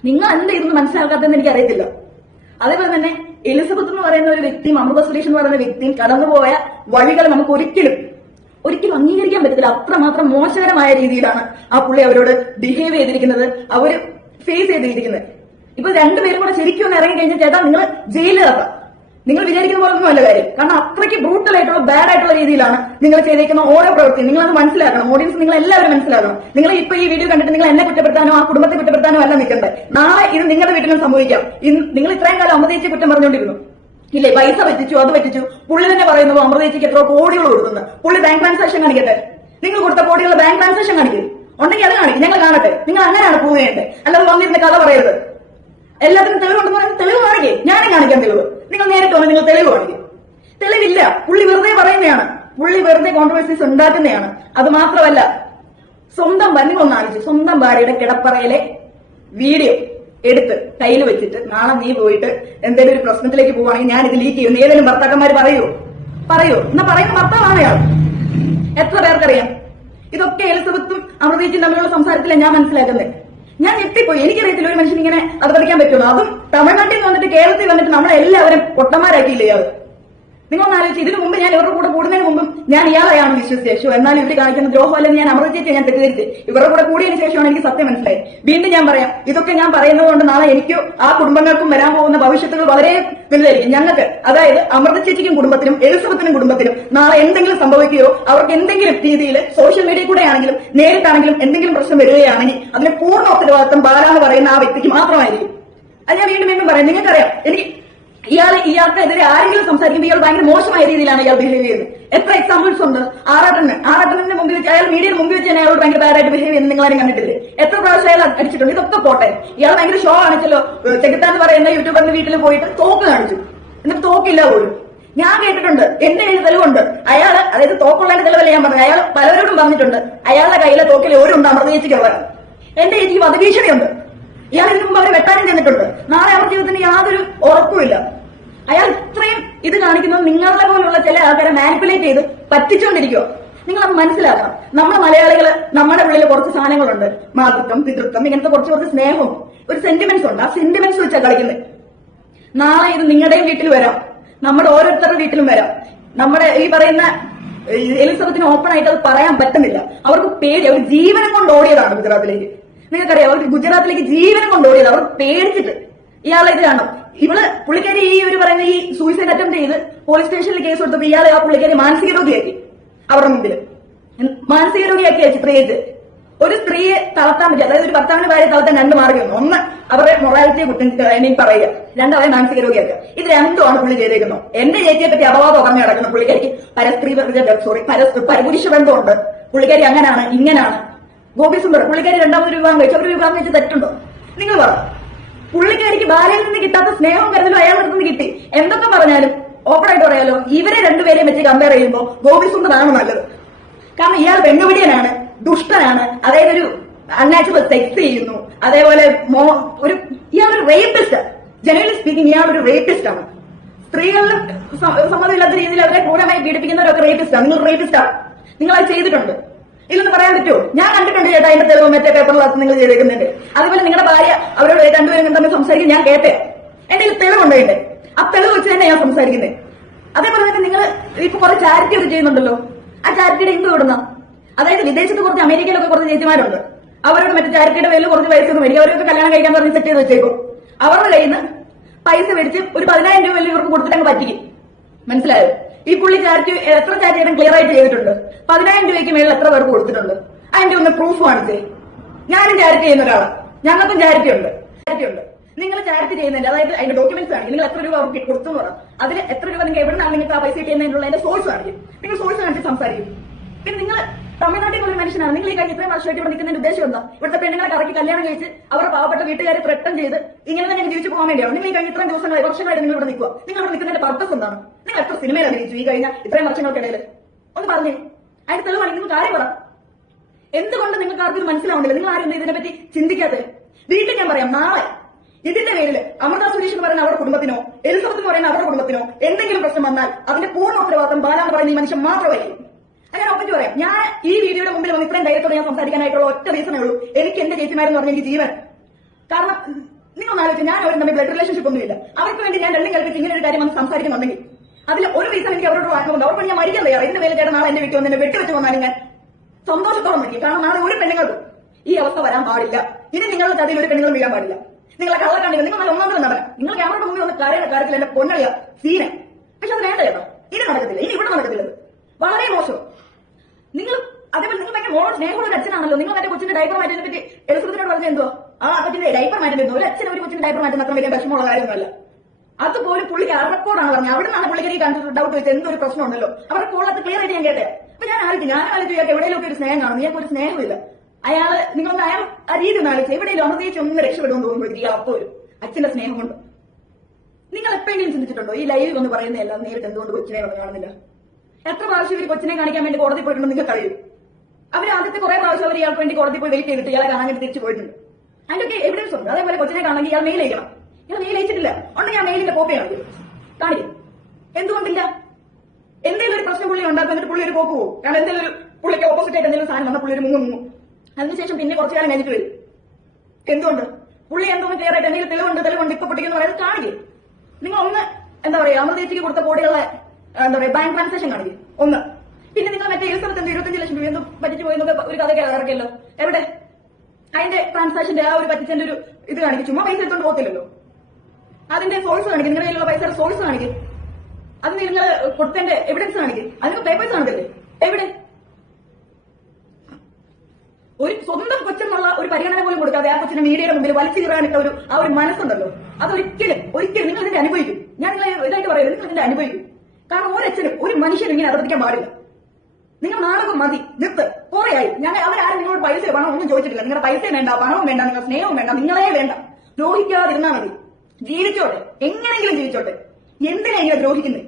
നിങ്ങൾ എന്താ ഇതൊന്നും മനസ്സിലാക്കാത്തതെന്ന് എനിക്ക് അറിയത്തില്ല. അതേപോലെ തന്നെ എലിസബത്ത് എന്ന് പറയുന്ന ഒരു വ്യക്തിയും അമൃത സുരേഷ് എന്ന് പറയുന്ന വ്യക്തിയും കടന്നുപോയ വഴികൾ നമുക്ക് ഒരിക്കലും അംഗീകരിക്കാൻ പറ്റത്തില്ല. അത്രമാത്രം മോശകരമായ രീതിയിലാണ് ആ പുള്ളി അവരോട് ബിഹേവ് ചെയ്തിരിക്കുന്നത്, അവര് ഫേസ് ചെയ്തിരിക്കുന്നത്. ഇപ്പൊ 2 പേരും കൂടെ ശരിക്കും ഒന്ന് ഇറങ്ങി കഴിഞ്ഞാൽ ചേട്ടാ നിങ്ങൾ ജയിലിലാക്കാം. നിങ്ങൾ വിചാരിക്കുന്ന പോലെ ഒന്നും അല്ല കാര്യം. കാരണം അത്രയ്ക്ക് ബ്രൂട്ടൽ ആയിട്ടുള്ള ബാഡ് ആയിട്ടുള്ള രീതിയിലാണ് നിങ്ങൾ ചെയ്തേക്കുന്ന ഓരോ പ്രവൃത്തിയും. നിങ്ങളത് മനസ്സിലാക്കണം. ഓഡിയൻസ് നിങ്ങൾ എല്ലാവരും മനസ്സിലാക്കണം. നിങ്ങൾ ഇപ്പൊ ഈ വീഡിയോ കണ്ടിട്ട് നിങ്ങൾ എന്നെ കുറ്റപ്പെടുത്താനോ ആ കുടുംബത്തെ കുറ്റപ്പെടുത്താനോ അല്ല നിൽക്കണ്ടേ. നാളെ ഇത് നിങ്ങളുടെ വീട്ടിലും സംഭവിക്കാം. നിങ്ങൾ ഇത്രയും കാലം അമൃതേച്ചിയെ കുറ്റം പറഞ്ഞുകൊണ്ടിരുന്നു ഇല്ലേ? പൈസ പറ്റിച്ചു, അത് പറ്റിച്ചു. പുള്ളി തന്നെ പറയുന്നു അമൃതേച്ചിക്ക് എത്രയോ കോടികൾ കൊടുക്കുന്നു. പുള്ളി ബാങ്ക് ട്രാൻസാക്ഷൻ കാണിക്കട്ടെ. നിങ്ങൾ കൊടുത്ത കോടികളുടെ ബാങ്ക് ട്രാൻസാക്ഷൻ കാണിക്കും. ഉണ്ടെങ്കിൽ അത് കാണിക്കും, ഞങ്ങൾ കാണട്ടെ. നിങ്ങൾ അങ്ങനെയാണ് പ്രൂവ് ചെയ്യേണ്ടത്, അല്ലാതെ വന്നിരുന്ന കഥ പറയരുത്. എല്ലാത്തിനും തെളിവുണ്ടെന്ന് പറഞ്ഞാൽ തെളിവ് കാണിക്കേ, ഞാനും കാണിക്കാം തെളിവ്. നിങ്ങൾ നേരിട്ട് വന്ന് നിങ്ങൾ തെളിവ് കാണിക്കും. തെളിവില്ല, പുള്ളി വെറുതെ പറയുന്നതാണ്. പുള്ളി വെറുതെ കോൺട്രവേഴ്സീസ് ഉണ്ടാക്കുന്നതാണ്. അത് മാത്രമല്ല, സ്വന്തം സ്വന്തം ഭാര്യയുടെ കിടപ്പറയിലെ വീഡിയോ എടുത്ത് കയ്യിൽ വെച്ചിട്ട് നാളെ നീ പോയിട്ട് എന്തെങ്കിലും ഒരു പ്രശ്നത്തിലേക്ക് പോവുകയാണെങ്കിൽ ഞാൻ ഇത് ലീക്ക് ചെയ്യുന്നു ഏതെങ്കിലും ഭർത്താക്കന്മാർ പറയൂ എന്നാ പറയുന്ന ഭർത്താവാണ് അയാൾ. എത്ര പേർക്കറിയാം? ഇതൊക്കെ എലിസബത്തും അമൃതേച്ചിയും തമ്മിലുള്ള സംസാരത്തിലാണ് ഞാൻ മനസ്സിലാക്കുന്നത്. ഞാൻ ഞെട്ടിപ്പോയി. എനിക്കറിയത്തില്ല ഒരു മനുഷ്യൻ ഇങ്ങനെ അത് പഠിക്കാൻ പറ്റുള്ളൂ. അതും തമിഴ്നാട്ടിൽ നിന്ന് വന്നിട്ട് കേരളത്തിൽ വന്നിട്ട് നമ്മളെല്ലാവരും പൊട്ടന്മാരാക്കിയില്ലേ ഇയാൾ. നിങ്ങളൊന്ന് ആലോചിച്ച്, ഇതിനു മുമ്പ് ഞാൻ ഇവരുടെ കൂടെ കൂടുന്നതിന് മുമ്പും ഞാൻ ഇയാളെയാണ് വിശ്വസിച്ചു. എന്നാൽ ഇവർ കാണിക്കുന്ന ദ്രോഹം അല്ലെങ്കിൽ ഞാൻ അമൃതേച്ചിയെ ഞാൻ തെറ്റിദ്ധരിച്ച് ഇവരുടെ കൂടെ കൂടിയതിനു ശേഷമാണ് എനിക്ക് സത്യം മനസ്സിലായി. വീണ്ടും ഞാൻ പറയാം, ഇതൊക്കെ ഞാൻ പറയുന്നത് കൊണ്ട് നാളെ എനിക്കോ ആ കുടുംബങ്ങൾക്കും വരാൻ പോകുന്ന ഭവിഷ്യത്തുകൾ വളരെ വലുതായിരിക്കും. ഞങ്ങൾക്ക്, അതായത് അമൃത ചേച്ചിക്കും കുടുംബത്തിനും എലിസബത്തിനും കുടുംബത്തിനും നാളെ എന്തെങ്കിലും സംഭവിക്കുകയോ അവർക്ക് എന്തെങ്കിലും രീതിയിൽ സോഷ്യൽ മീഡിയയിൽ കൂടെ ആണെങ്കിലും നേരിട്ടാണെങ്കിലും എന്തെങ്കിലും പ്രശ്നം വരികയാണെങ്കിൽ അതിന് പൂർണ്ണ ഉത്തരവാദിത്വം ബാല എന്ന് പറയുന്ന ആ വ്യക്തിക്ക് മാത്രമായിരിക്കും. അത് ഞാൻ വീണ്ടും പറയാം. നിങ്ങൾക്കറിയാം, എനിക്ക് ഇയാൾക്കെതിരെ ആരെങ്കിലും സംസാരിക്കുമ്പോൾ ഇയാൾ ഭയങ്കര മോശമായ രീതിയിലാണ് ഇയാൾ ബിഹേവ് ചെയ്യുന്നത്. എത്ര എക്സാമ്പിൾസ് ഉണ്ട്. ആറാട്ടന്റെ മുമ്പിൽ വെച്ച് അയാൾ മീഡിയയുടെ മുമ്പിൽ വെച്ച് തന്നെ അയാളോട് ഭയങ്കര ബാഡായിട്ട് ബിഹേവ് ചെയ്യുന്നത് നിങ്ങളാരും കണ്ടിട്ടില്ലേ? എത്ര പ്രാവശ്യം അയാൾ അടിച്ചിട്ടുണ്ട്. ഇതൊക്കെ പോട്ടെ, ഇയാൾ ഭയങ്കര ഷോ കാണിച്ചല്ലോ. ചെകുത്താന്ന് പറയുന്ന യൂട്യൂബറിന്റെ വീട്ടിൽ പോയിട്ട് തോക്ക് കാണിച്ചു, എന്നിട്ട് തോക്കില്ല പോലും. ഞാൻ കേട്ടിട്ടുണ്ട്, എന്റെ കയ്യിൽ തെളിവുണ്ട്. അയാള്, അതായത് തോക്കുള്ളതിന്റെ തെളിവല്ല ഞാൻ പറഞ്ഞത്, അയാൾ പലരോടും പറഞ്ഞിട്ടുണ്ട് അയാളുടെ കയ്യിലെ തോക്കിൽ ഒരുണ്ട് അമൃത ചേച്ചിക്ക് ഉള്ളതാണ്. എന്റെ ചേച്ചിക്ക് വധഭീഷണിയുണ്ട്. ഇയാൾ ഇതിനു മുമ്പ് അവരെ വെട്ടാനും ചെന്നിട്ടുണ്ട്. നാളെ അവർ ജീവിതത്തിന് യാതൊരു ഉറപ്പുമില്ല. അയാൾ ഇത്രയും ഇത് കാണിക്കുന്നത് നിങ്ങളെ പോലുള്ള ചില ആൾക്കാരെ മാനിപ്പുലേറ്റ് ചെയ്ത് പറ്റിച്ചുകൊണ്ടിരിക്കുവോ? നിങ്ങളത് മനസ്സിലാക്കണം. നമ്മുടെ മലയാളികള് നമ്മുടെ ഉള്ളിൽ കുറച്ച് സാധനങ്ങളുണ്ട്. മാതൃത്വം, പിതൃത്വം, ഇങ്ങനത്തെ കുറച്ച് സ്നേഹവും ഒരു സെന്റിമെന്റ്സ് ഉണ്ട്. ആ സെന്റിമെന്റ്സ് വെച്ചാണ് കളിക്കുന്നത്. നാളെ ഇത് നിങ്ങളുടെയും വീട്ടിൽ വരാം, നമ്മുടെ ഓരോരുത്തരുടെ വീട്ടിലും വരാം. നമ്മുടെ ഈ പറയുന്ന എലിസബത്തിന് ഓപ്പൺ ആയിട്ട് അത് പറയാൻ പറ്റുന്നില്ല. അവർക്ക് പേടി. അവർ ജീവനം കൊണ്ട് ഓടിയതാണ് ഗുജറാത്തിലേക്ക്. നിങ്ങൾക്കറിയാം, അവർ ഗുജറാത്തിലേക്ക് ജീവനം കൊണ്ട് ഓടിയത്. അവർ പേടിച്ചിട്ട് ഇയാളെ ഇത് കാണും. പുള്ളിക്കാരി ഈ ഒരു പറയുന്ന ഈ സൂയിസൈഡ് അറ്റംപ്റ്റ് ചെയ്ത് പോലീസ് സ്റ്റേഷനിൽ കേസ് കൊടുത്തപ്പോൾ ഇയാളെ ആ പുള്ളിക്കാരി മാനസിക രോഗിയാക്കി. അവരുടെ മുമ്പിൽ മാനസിക രോഗിയാക്കി ചിത്രീകരിച്ച് ഒരു സ്ത്രീയെ തളർത്താൻ പറ്റുക. അതായത് ഒരു ഭർത്താവിന്റെ ഭാര്യ തളർത്താൻ രണ്ട് മാർഗ്ഗമൊന്നും. ഒന്ന് അവരുടെ മൊറാലിറ്റിയെ കുറ്റം പറയുക, രണ്ട് അവരെ മാനസിക രോഗിയാക്കുക. ഇത് രണ്ടുമാണ് പുള്ളി ചെയ്തേക്കുന്നത്. എന്റെ ചേച്ചിയെ പറ്റി അപവാദം പറഞ്ഞു കിടക്കുന്ന പുള്ളിക്കാരിക്ക് പരപുരുഷ ബന്ധമുണ്ട്. പുള്ളിക്കാരി അങ്ങനാണ് ഇങ്ങനാണ്. ഗോപി സുന്ദർ പുള്ളിക്കാരി രണ്ടാമതൊരു വിവാഹം കഴിച്ചു. അവരൊരു വിവാഹം കഴിച്ച് തെറ്റുണ്ടോ? നിങ്ങൾ പറ. പുള്ളിക്കാരിക്ക് ഭാര്യയിൽ നിന്ന് കിട്ടാത്ത സ്നേഹവും കരുതലും അയാളുടെ അടുത്ത് നിന്ന് കിട്ടി. എന്തൊക്കെ പറഞ്ഞാലും ഓപ്പൺ ആയിട്ട് പറയാലോ, ഇവരെ രണ്ടുപേരെയും വെച്ച് കമ്പയർ ചെയ്യുമ്പോൾ ഗോപി സുന്ദറാണ് നല്ലത്. കാരണം ഇയാൾ പെണ്ണുപിടിയനാണ്, ദുഷ്ടനാണ്, അതായത് ഒരു അൺനാച്ചുറൽ സെക്സ് ചെയ്യുന്നു. അതേപോലെ ഇയാളൊരു റേപ്പിസ്റ്റ്. ജനറലി സ്പീക്കിംഗ് ഇയാളൊരു റേപ്പിസ്റ്റ് ആണ്. സ്ത്രീകളിൽ സമ്മതമില്ലാത്ത രീതിയിൽ അവരെ ക്രൂരമായി പീഡിപ്പിക്കുന്നവരൊക്കെ റേപ്പിസ്റ്റാണ്. നിങ്ങൾ റേപ്പിസ്റ്റാണ്. നിങ്ങൾ അത് ചെയ്തിട്ടുണ്ട്. ഇല്ലെന്ന് പറയാൻ പറ്റുമോ? ഞാൻ കണ്ടിട്ടുണ്ട് ചേട്ടാ, അതിന്റെ തെളിവ് മറ്റേ പേപ്പറിനകത്ത് നിങ്ങൾ ചെയ്തേക്കുന്നുണ്ട്. അതുപോലെ നിങ്ങളുടെ ഭാര്യ അവരോട് രണ്ടുപേരും തമ്മിൽ സംസാരിക്കും. ഞാൻ കേട്ടെ, എന്റെ തെളിവുണ്ട്. എന്റെ ആ തെളിവ് വെച്ച് തന്നെ ഞാൻ സംസാരിക്കുന്നത്. അതേപോലെ തന്നെ നിങ്ങൾ ഇപ്പൊ കുറെ ചാരിറ്റി ഒക്കെ ചെയ്യുന്നുണ്ടല്ലോ. ആ ചാരിറ്റിയുടെ ഇൻകം ഇടുന്ന, അതായത് വിദേശത്ത് കുറച്ച് അമേരിക്കയിലൊക്കെ കുറച്ച് ചേച്ചിമാരുണ്ട്. അവരോട് മറ്റേ ചാരിറ്റിയുടെ പേരിൽ കുറച്ച് പൈസ ഒന്നും മേടിക്കും. അവരൊക്കെ കല്യാണം കഴിക്കാൻ പറഞ്ഞ് സെറ്റ് ചെയ്ത് വെച്ചേക്കും. അവരുടെ കയ്യിൽ നിന്ന് പൈസ മേടിച്ച് ഒരു 10,000 രൂപ ഇവർക്ക് കൊടുത്തിട്ട് അങ്ങ് പറ്റിക്കും. മനസ്സിലായോ? ഈ പുള്ളി ചാരിറ്റി എത്ര ചാരിറ്റി ക്ലിയർ ആയിട്ട് ചെയ്തിട്ടുണ്ട്. 10,000 രൂപയ്ക്ക് മേളിൽ എത്ര പേർക്ക് കൊടുത്തിട്ടുണ്ട്. അതിന്റെ ഒന്ന് പ്രൂഫ് കാണിച്ചേ. ഞാനും ചാരിറ്റി ചെയ്യുന്ന ഒരാളാണ്. ഞങ്ങൾക്കും ചാരിറ്റി ഉണ്ട്. നിങ്ങൾ ചാരിറ്റി ചെയ്യുന്നില്ല, അതായത് അതിന്റെ ഡോക്യുമെന്റ്സ് കാണിക്കും. നിങ്ങൾ എത്ര രൂപ അവർക്ക് കൊടുത്തു എന്ന് പറയാം. അതിൽ എത്ര രൂപ നിങ്ങൾക്ക് എവിടെയാണ് നിങ്ങൾക്ക് ആ പൈസ കിട്ടുന്നതിനുള്ള അതിന്റെ സോഴ്സ് കാണിക്കും. നിങ്ങൾ സോഴ്സ് കാണിച്ച് സംസാരിക്കും. പിന്നെ നിങ്ങൾ തമിഴ്നാട്ടിൽ ഒരു മനുഷ്യനാണ്. നിങ്ങൾ ഈ കഴിഞ്ഞ ഇത്രയും വർഷമായിട്ട് ഇവിടെ നിൽക്കുന്നതിന്റെ ഉദ്ദേശം എന്താ? ഇവിടുത്തെ പെണ്ണുങ്ങളെ കറക്കി കല്യാണം കഴിച്ച് അവരുടെ പാവപ്പെട്ട വീട്ടുകാരെ ത്രട്ടം ചെയ്ത് ഇങ്ങനെ തന്നെ ജീവിച്ചു പോകാൻ വേണ്ടിയാണ് നിങ്ങൾ ഈ കഴിഞ്ഞ ഇത്രയും ദിവസങ്ങളായി വർഷങ്ങളായിട്ട് നിങ്ങൾ ഇവിടെ നിൽക്കുക. നിങ്ങൾ ഇവിടെ നിൽക്കുന്നതിന്റെ പർപ്പസ് എന്താണ്? നിങ്ങൾ എത്ര സിനിമയിൽ അഭിനയിച്ചു ഈ കഴിഞ്ഞ ഇത്രയും വർഷങ്ങൾക്കിടയിൽ? ഒന്ന് പറഞ്ഞേ. അതിന്റെ തെളിവാണ്. നിങ്ങൾ കാര്യം പറ. എന്തുകൊണ്ട് നിങ്ങൾക്ക് ആർക്കും മനസ്സിലാവുന്നില്ല? നിങ്ങൾ ആരും ഇതിനെപ്പറ്റി ചിന്തിക്കാത്തത്? വീട്ടിൽ ഞാൻ പറയാം, നാളെ ഇതിന്റെ പേരിൽ അമൃത സുരേഷ് എന്ന് പറയുന്ന അവരുടെ കുടുംബത്തിനോ എലിസബത്ത് എന്ന് പറയുന്ന അവരുടെ കുടുംബത്തിനോ എന്തെങ്കിലും പ്രശ്നം വന്നാൽ അതിന്റെ പൂർണ്ണ ഉത്തരവാദിത്തം ബാലാന്ന് പറയുന്ന ഈ മനുഷ്യൻ മാത്രമായിരിക്കും. അങ്ങനെ ഒപ്പിച്ച് പറയാം. ഞാൻ ഈ വീഡിയോയുടെ മുമ്പിൽ വന്ന് ഇത്രയും ധൈര്യത്തോടെ ഞാൻ സംസാരിക്കാനായിട്ടുള്ള ഒറ്റ റീസണേ ഉള്ളൂ. എനിക്ക് എന്റെ ചേച്ചിമാരെന്ന് പറഞ്ഞ എനിക്ക് ജീവൻ. കാരണം നിങ്ങൾ ആലോചിച്ച്, ഞാൻ അവരും തമ്മിൽ ബ്ലഡ് റിലേഷൻഷിപ്പ് ഒന്നുമില്ല. അവർക്ക് വേണ്ടി ഞാൻ രണ്ടും കൽപ്പിച്ച് ഇങ്ങനെ ഒരു കാര്യം വന്ന് സംസാരിക്കുന്നുണ്ടെങ്കിൽ അതിൽ ഒരു റീസൺ എനിക്ക് അവരോട് വാങ്ങുന്നുണ്ട്. അവർക്ക് ഞാൻ മരിക്കാൻ തയ്യാറ്. ഇതിന്റെ മേലെ ചേട്ടൻ നാളെ എന്റെ വീട്ടിൽ വന്ന് എന്നെ വെട്ടിവെച്ച് വന്നാലും ഞാൻ സന്തോഷത്തോടെ മരിക്കും. കാരണം നാളെ ഒരു പെണ്ണുങ്ങൾക്കും ഈ അവസ്ഥ വരാൻ പാടില്ല. ഇനി നിങ്ങളുടെ ചതിയിൽ ഒരു പെണ്ണുങ്ങളും വീഴാൻ പാടില്ല. നിങ്ങളെ കള്ളക്കണ്ടില്ല. നിങ്ങൾ നല്ല ഒന്നാമത് നടക്കണം. നിങ്ങൾ ക്യാമറയുടെ മുന്നിൽ വന്ന് കാര്യത്തിൽ എന്റെ പൊന്നളിയ സീനെ. പക്ഷെ അത് വേണ്ട ചേട്ടാ. ഇനി നടക്കത്തില്ല. ഇനി ഇവിടെ നടക്കത്തില്ല. വളരെ മോശം. നിങ്ങൾ അതേപോലെ നിങ്ങൾ ഭയങ്കര മോളോട് സ്നേഹമുള്ള ഒരു അച്ഛനാണല്ലോ. നിങ്ങൾ മറ്റേ കൊച്ചിന്റെ ഡൈപ്പർ മാറ്റുന്നതിനെ പറ്റി എലിസബത്തിനോട് പറഞ്ഞ എന്തോ ആ കൊച്ചിന്റെ ഡൈപ്പർ മാറ്റുന്നത് ഒരു അച്ഛൻ ഒരു കൊച്ചിന്റെ ഡൈപ്പർ മാറ്റുന്ന അത്ര വലിയ വിഷമമുള്ള കാര്യമൊന്നുമല്ല. അതുപോലും പുള്ളിക്ക് അറക്കോടാണ് പറഞ്ഞത്. അവിടെ നിന്നാണ് പുള്ളിക്ക് കണ്ടിട്ട് ഡൗട്ട് വെച്ച് എന്തൊരു പ്രശ്നമുണ്ടല്ലോ. അവരുടെ കോളത്ത് ക്ലിയർ ആയിട്ട് ഞാൻ കേട്ടെ. അപ്പൊ ഞാൻ ആലോചിച്ചു ഇയാൾക്ക് എവിടെയെങ്കിലും ഒരു സ്നേഹം കാണും. ഇയാൾക്ക് ഒരു സ്നേഹമില്ല. അയാള് നിങ്ങളൊന്ന് അയാൾ ആ രീതി ഒന്ന് ആലോചിച്ചു. എവിടെയെങ്കിലും അമൃതേച്ച് ഒന്ന് രക്ഷപ്പെടുമെന്ന് തോന്നുമ്പോൾ ഇയാൾ അപ്പോൾ ഒരു അച്ഛന്റെ സ്നേഹം കൊണ്ട്. നിങ്ങൾ എപ്പോഴെങ്കിലും ചിന്തിച്ചിട്ടുണ്ടോ ഈ ലൈവ് എന്ന് പറയുന്നതല്ല നേരിട്ട് എന്തുകൊണ്ട് കൊച്ചിനെ വന്ന് കാണുന്നില്ല? എത്ര പ്രാവശ്യം ഇവർ കൊച്ചിനെ കാണിക്കാൻ വേണ്ടി കോടതി പോയിട്ടുണ്ടോ നിങ്ങൾക്ക് അറിയും? അവർ ആദ്യത്തെ കുറെ പ്രാവശ്യം അവർ ഇയാൾക്ക് വേണ്ടി കോടതി പോയി വെയിറ്റ് ചെയ്തിട്ട് ഇയാളെ കാണാൻ വേണ്ടി തിരിച്ചു പോയിട്ടുണ്ട്. അതിന്റെയൊക്കെ എവിഡൻസ് ഉണ്ട്. അതേപോലെ കൊച്ചിനെ കാണണമെങ്കിൽ ഇയാൾ മെയിൽ അയക്കണം. ഇയാൾ മെയിൽ അയച്ചിട്ടില്ല. ഉണ്ടെങ്കിൽ ആ മെയിലിന്റെ കോപ്പി കാണിക്കും. എന്തുകൊണ്ടില്ല? എന്തെങ്കിലും ഒരു പ്രശ്നം പുള്ളി ഉണ്ടാക്കും, എന്നിട്ട് പുള്ളി ഒരു കോപ്പ് പോകും. കാരണം എന്തെങ്കിലും ഒരു പുള്ളിക്ക് ഓപ്പോസിറ്റ് ആയിട്ട് എന്തെങ്കിലും സാധനം വന്നാൽ പുള്ളി ഒരു മുങ്ങും. അതിനുശേഷം പിന്നെ കുറച്ചു കാലം കഴിഞ്ഞിട്ട് വരും. എന്തുകൊണ്ട്? പുള്ളി എന്തുകൊണ്ട് ക്ലിയർ ആയിട്ട് എന്തെങ്കിലും തെളിവുണ്ട് ഇപ്പൊ പൊട്ടിക്കുന്ന പറയുന്നത് കാണിക്കും. നിങ്ങൾ ഒന്ന് എന്താ പറയാ അമൃതേച്ചിക്ക് കൊടുത്ത ബോഡികളെ എന്താ പറയാ ബാങ്ക് ട്രാൻസാക്ഷൻ കാണിക്കും ഒന്ന്. പിന്നെ നിങ്ങൾ മറ്റേ എലിസബത്ത് 25 ലക്ഷം രൂപ എന്തോ പറ്റിച്ചു പോയെന്നൊക്കെ ഒരു കഥയ്ക്ക് ഇറക്കിയല്ലോ. എവിടെ അതിന്റെ ട്രാൻസാക്ഷന്റെ ആ ഒരു പറ്റിച്ചതിന്റെ ഒരു ഇത് കാണിക്കും. ചുമ്മാ പൈസ എടുത്തോണ്ട് പോകത്തില്ലല്ലോ. അതിന്റെ സോഴ്സ് കാണിക്കും. നിങ്ങളുടെ കയ്യിലുള്ള പൈസയുടെ സോഴ്സ് കാണിക്കും. അത് നിങ്ങൾ കൊടുത്തതിന്റെ എവിഡൻസ് കാണിക്കും. അതിനൊക്കെ പേപ്പേഴ്സ് കാണിക്കല്ലേ? എവിടെ? ഒരു സ്വന്തം കൊച്ചെന്നുള്ള ഒരു പരിഗണന പോലും കൊടുക്കാതെ ആ കൊച്ചിനെ മീഡിയയുടെ മുമ്പിൽ വലിച്ചു കീറാനിട്ട ആ ഒരു മനസ്സുണ്ടല്ലോ, അതൊരിക്കലും നിങ്ങൾ ഇതിന്റെ അനുഭവിക്കും. ഞാൻ നിങ്ങളെ ഇതായിട്ട് പറയുന്നത്, നിങ്ങൾ ഇതിന്റെ അനുഭവിക്കും. കാരണം ഒരച്ഛനും ഒരു മനുഷ്യനും ഇങ്ങനെ അവർത്തിക്കാൻ പാടില്ല. നിങ്ങൾ നാടകം മതി, നിർത്ത്. കുറേയായി അവരാരും നിങ്ങളോട് പൈസ പണം ഒന്നും ചോദിച്ചിട്ടില്ല. നിങ്ങളുടെ പൈസയും വേണ്ട, പണവും വേണ്ട, നിങ്ങളുടെ സ്നേഹവും വേണ്ട, നിങ്ങളെ വേണ്ട. ദ്രോഹിക്കാതിരുന്നാൽ മതി, ജീവിച്ചോട്ടെ, എങ്ങനെങ്കിലും ജീവിച്ചോട്ടെ. എന്തിനാ ഇങ്ങനെ ദ്രോഹിക്കുന്നത്?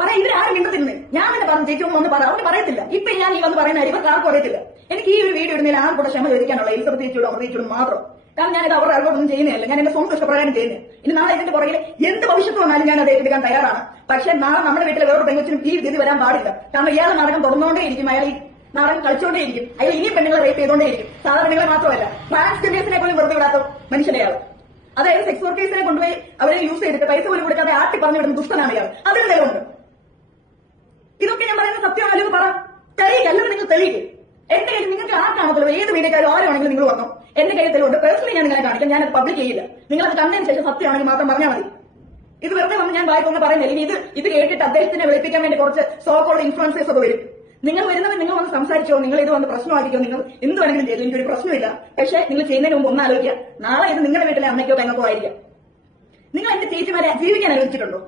പറയാം, ഇവരാരും മിണ്ടത്തിരുന്നേ. ഞാൻ തന്നെ പറഞ്ഞു ചേച്ചി ഒന്ന് പറ, അവര് പറയത്തില്ല. ഇപ്പൊ ഞാൻ ഈ വന്ന് പറയുന്ന ഇവർക്ക് ആർക്കും അറിയത്തില്ല. എനിക്ക് ഈ ഒരു വീഡിയോ ഇടുന്നതിൽ ആർക്കൂടെ ക്ഷമ ചോദിക്കാനുള്ള എലിസബത്ത് ചേച്ചിയോടും അമൃതയോടും മാത്രം. കാരണം ഞാനിത് അവരുടെ അറിവൊന്നും ചെയ്യുന്നതല്ല, ഞാൻ എന്റെ സ്വന്തം ഇഷ്ടപ്രകാരം ചെയ്യുന്നത്. ഇനി നാളെ ഇതിന്റെ പുറകിൽ എന്ത് ഭവിഷ്യത്ത് വന്നാലും ഞാൻ അത് ഏറ്റെടുക്കാൻ തയ്യാറാണ്. പക്ഷെ നാളെ നമ്മുടെ വീട്ടിലെ വേറൊരു പെങ്കൊച്ചിനും ഈ ഗതി വരാൻ പാടില്ല. കാരണം ഇയാൾ നാടകം തുടർന്നുകൊണ്ടേയിരിക്കും, അയാൾ ഈ നാടകം കളിച്ചുകൊണ്ടേയിരിക്കും, അയാൾ ഇനിയും പെണ്ണുങ്ങളെ റേപ്പ് ചെയ്തുകൊണ്ടേയിരിക്കും. സാധാരണ പെണ്ണുങ്ങളെ മാത്രമല്ല, ട്രാൻസ്ജെൻഡേഴ്സിനെ പോലും വെറുതെ വിടാത്ത മനുഷ്യനെയാണ്. അതായത് സെക്സ് വർക്കേഴ്സിനെ കൊണ്ടുപോയി അവരെ യൂസ് ചെയ്തിട്ട് പൈസ പോലും കൊടുക്കാതെ ആട്ടി പറഞ്ഞു വിടുന്ന ദുഷ്ടനാണ് ഇയാൾ. അതിന് തെളിവുണ്ട്. ഇതൊക്കെ ഞാൻ പറയുന്ന സത്യമായാലും പറ, തെളിയില്ല. അല്ലെങ്കിൽ നിങ്ങൾ തെളിയിക്കും. എന്റെ കയ്യിൽ നിങ്ങൾക്ക് ആർക്കാണോ തെളിവ്, ഏത് മീഡിയക്കാരും ആരാണെങ്കിലും നിങ്ങൾ വന്നോ, എന്റെ കയ്യിൽ തെളിവുണ്ട്. പേഴ്സണലി ഞാൻ നിങ്ങളെ കാണിക്കാം, ഞാനത് പബ്ലിക് ചെയ്യില്ല. നിങ്ങളത് കണ്ടതിന് ശേഷം സത്യമാണെങ്കിൽ മാത്രം പറഞ്ഞാൽ മതി. ഇത് വെറുതെ വന്ന് ഞാൻ വായിക്കൊന്ന് പറയുന്നില്ല. ഇനി ഇത് കേട്ടിട്ട് അദ്ദേഹത്തിനെ വിളിപ്പിക്കാൻ വേണ്ടി കുറച്ച് സോ കോൾഡ് ഇൻഫ്ലുവൻസേഴ്സ് ഒക്കെ വരും. നിങ്ങൾ വരുന്നവർ നിങ്ങൾ വന്ന് സംസാരിച്ചോ, നിങ്ങൾ ഇത് വന്ന് പ്രശ്നമാക്കിക്കോ, നിങ്ങൾ എന്ത് വേണമെങ്കിലും ചെയ്തു, എനിക്കൊരു പ്രശ്നമില്ല. പക്ഷേ നിങ്ങൾ ചെയ്യുന്നതിന് മുമ്പ് ഒന്ന് ആലോചിക്കുക, നാളെ ഇത് നിങ്ങളുടെ വീട്ടിലെ അമ്മയ്ക്കോ പെങ്ങൾക്കോ ആയിരിക്കാം. നിങ്ങൾ എന്റെ ചേച്ചിമാരെ ജീവിക്കാൻ അനുവദിച്ചിട്ടുണ്ടോ?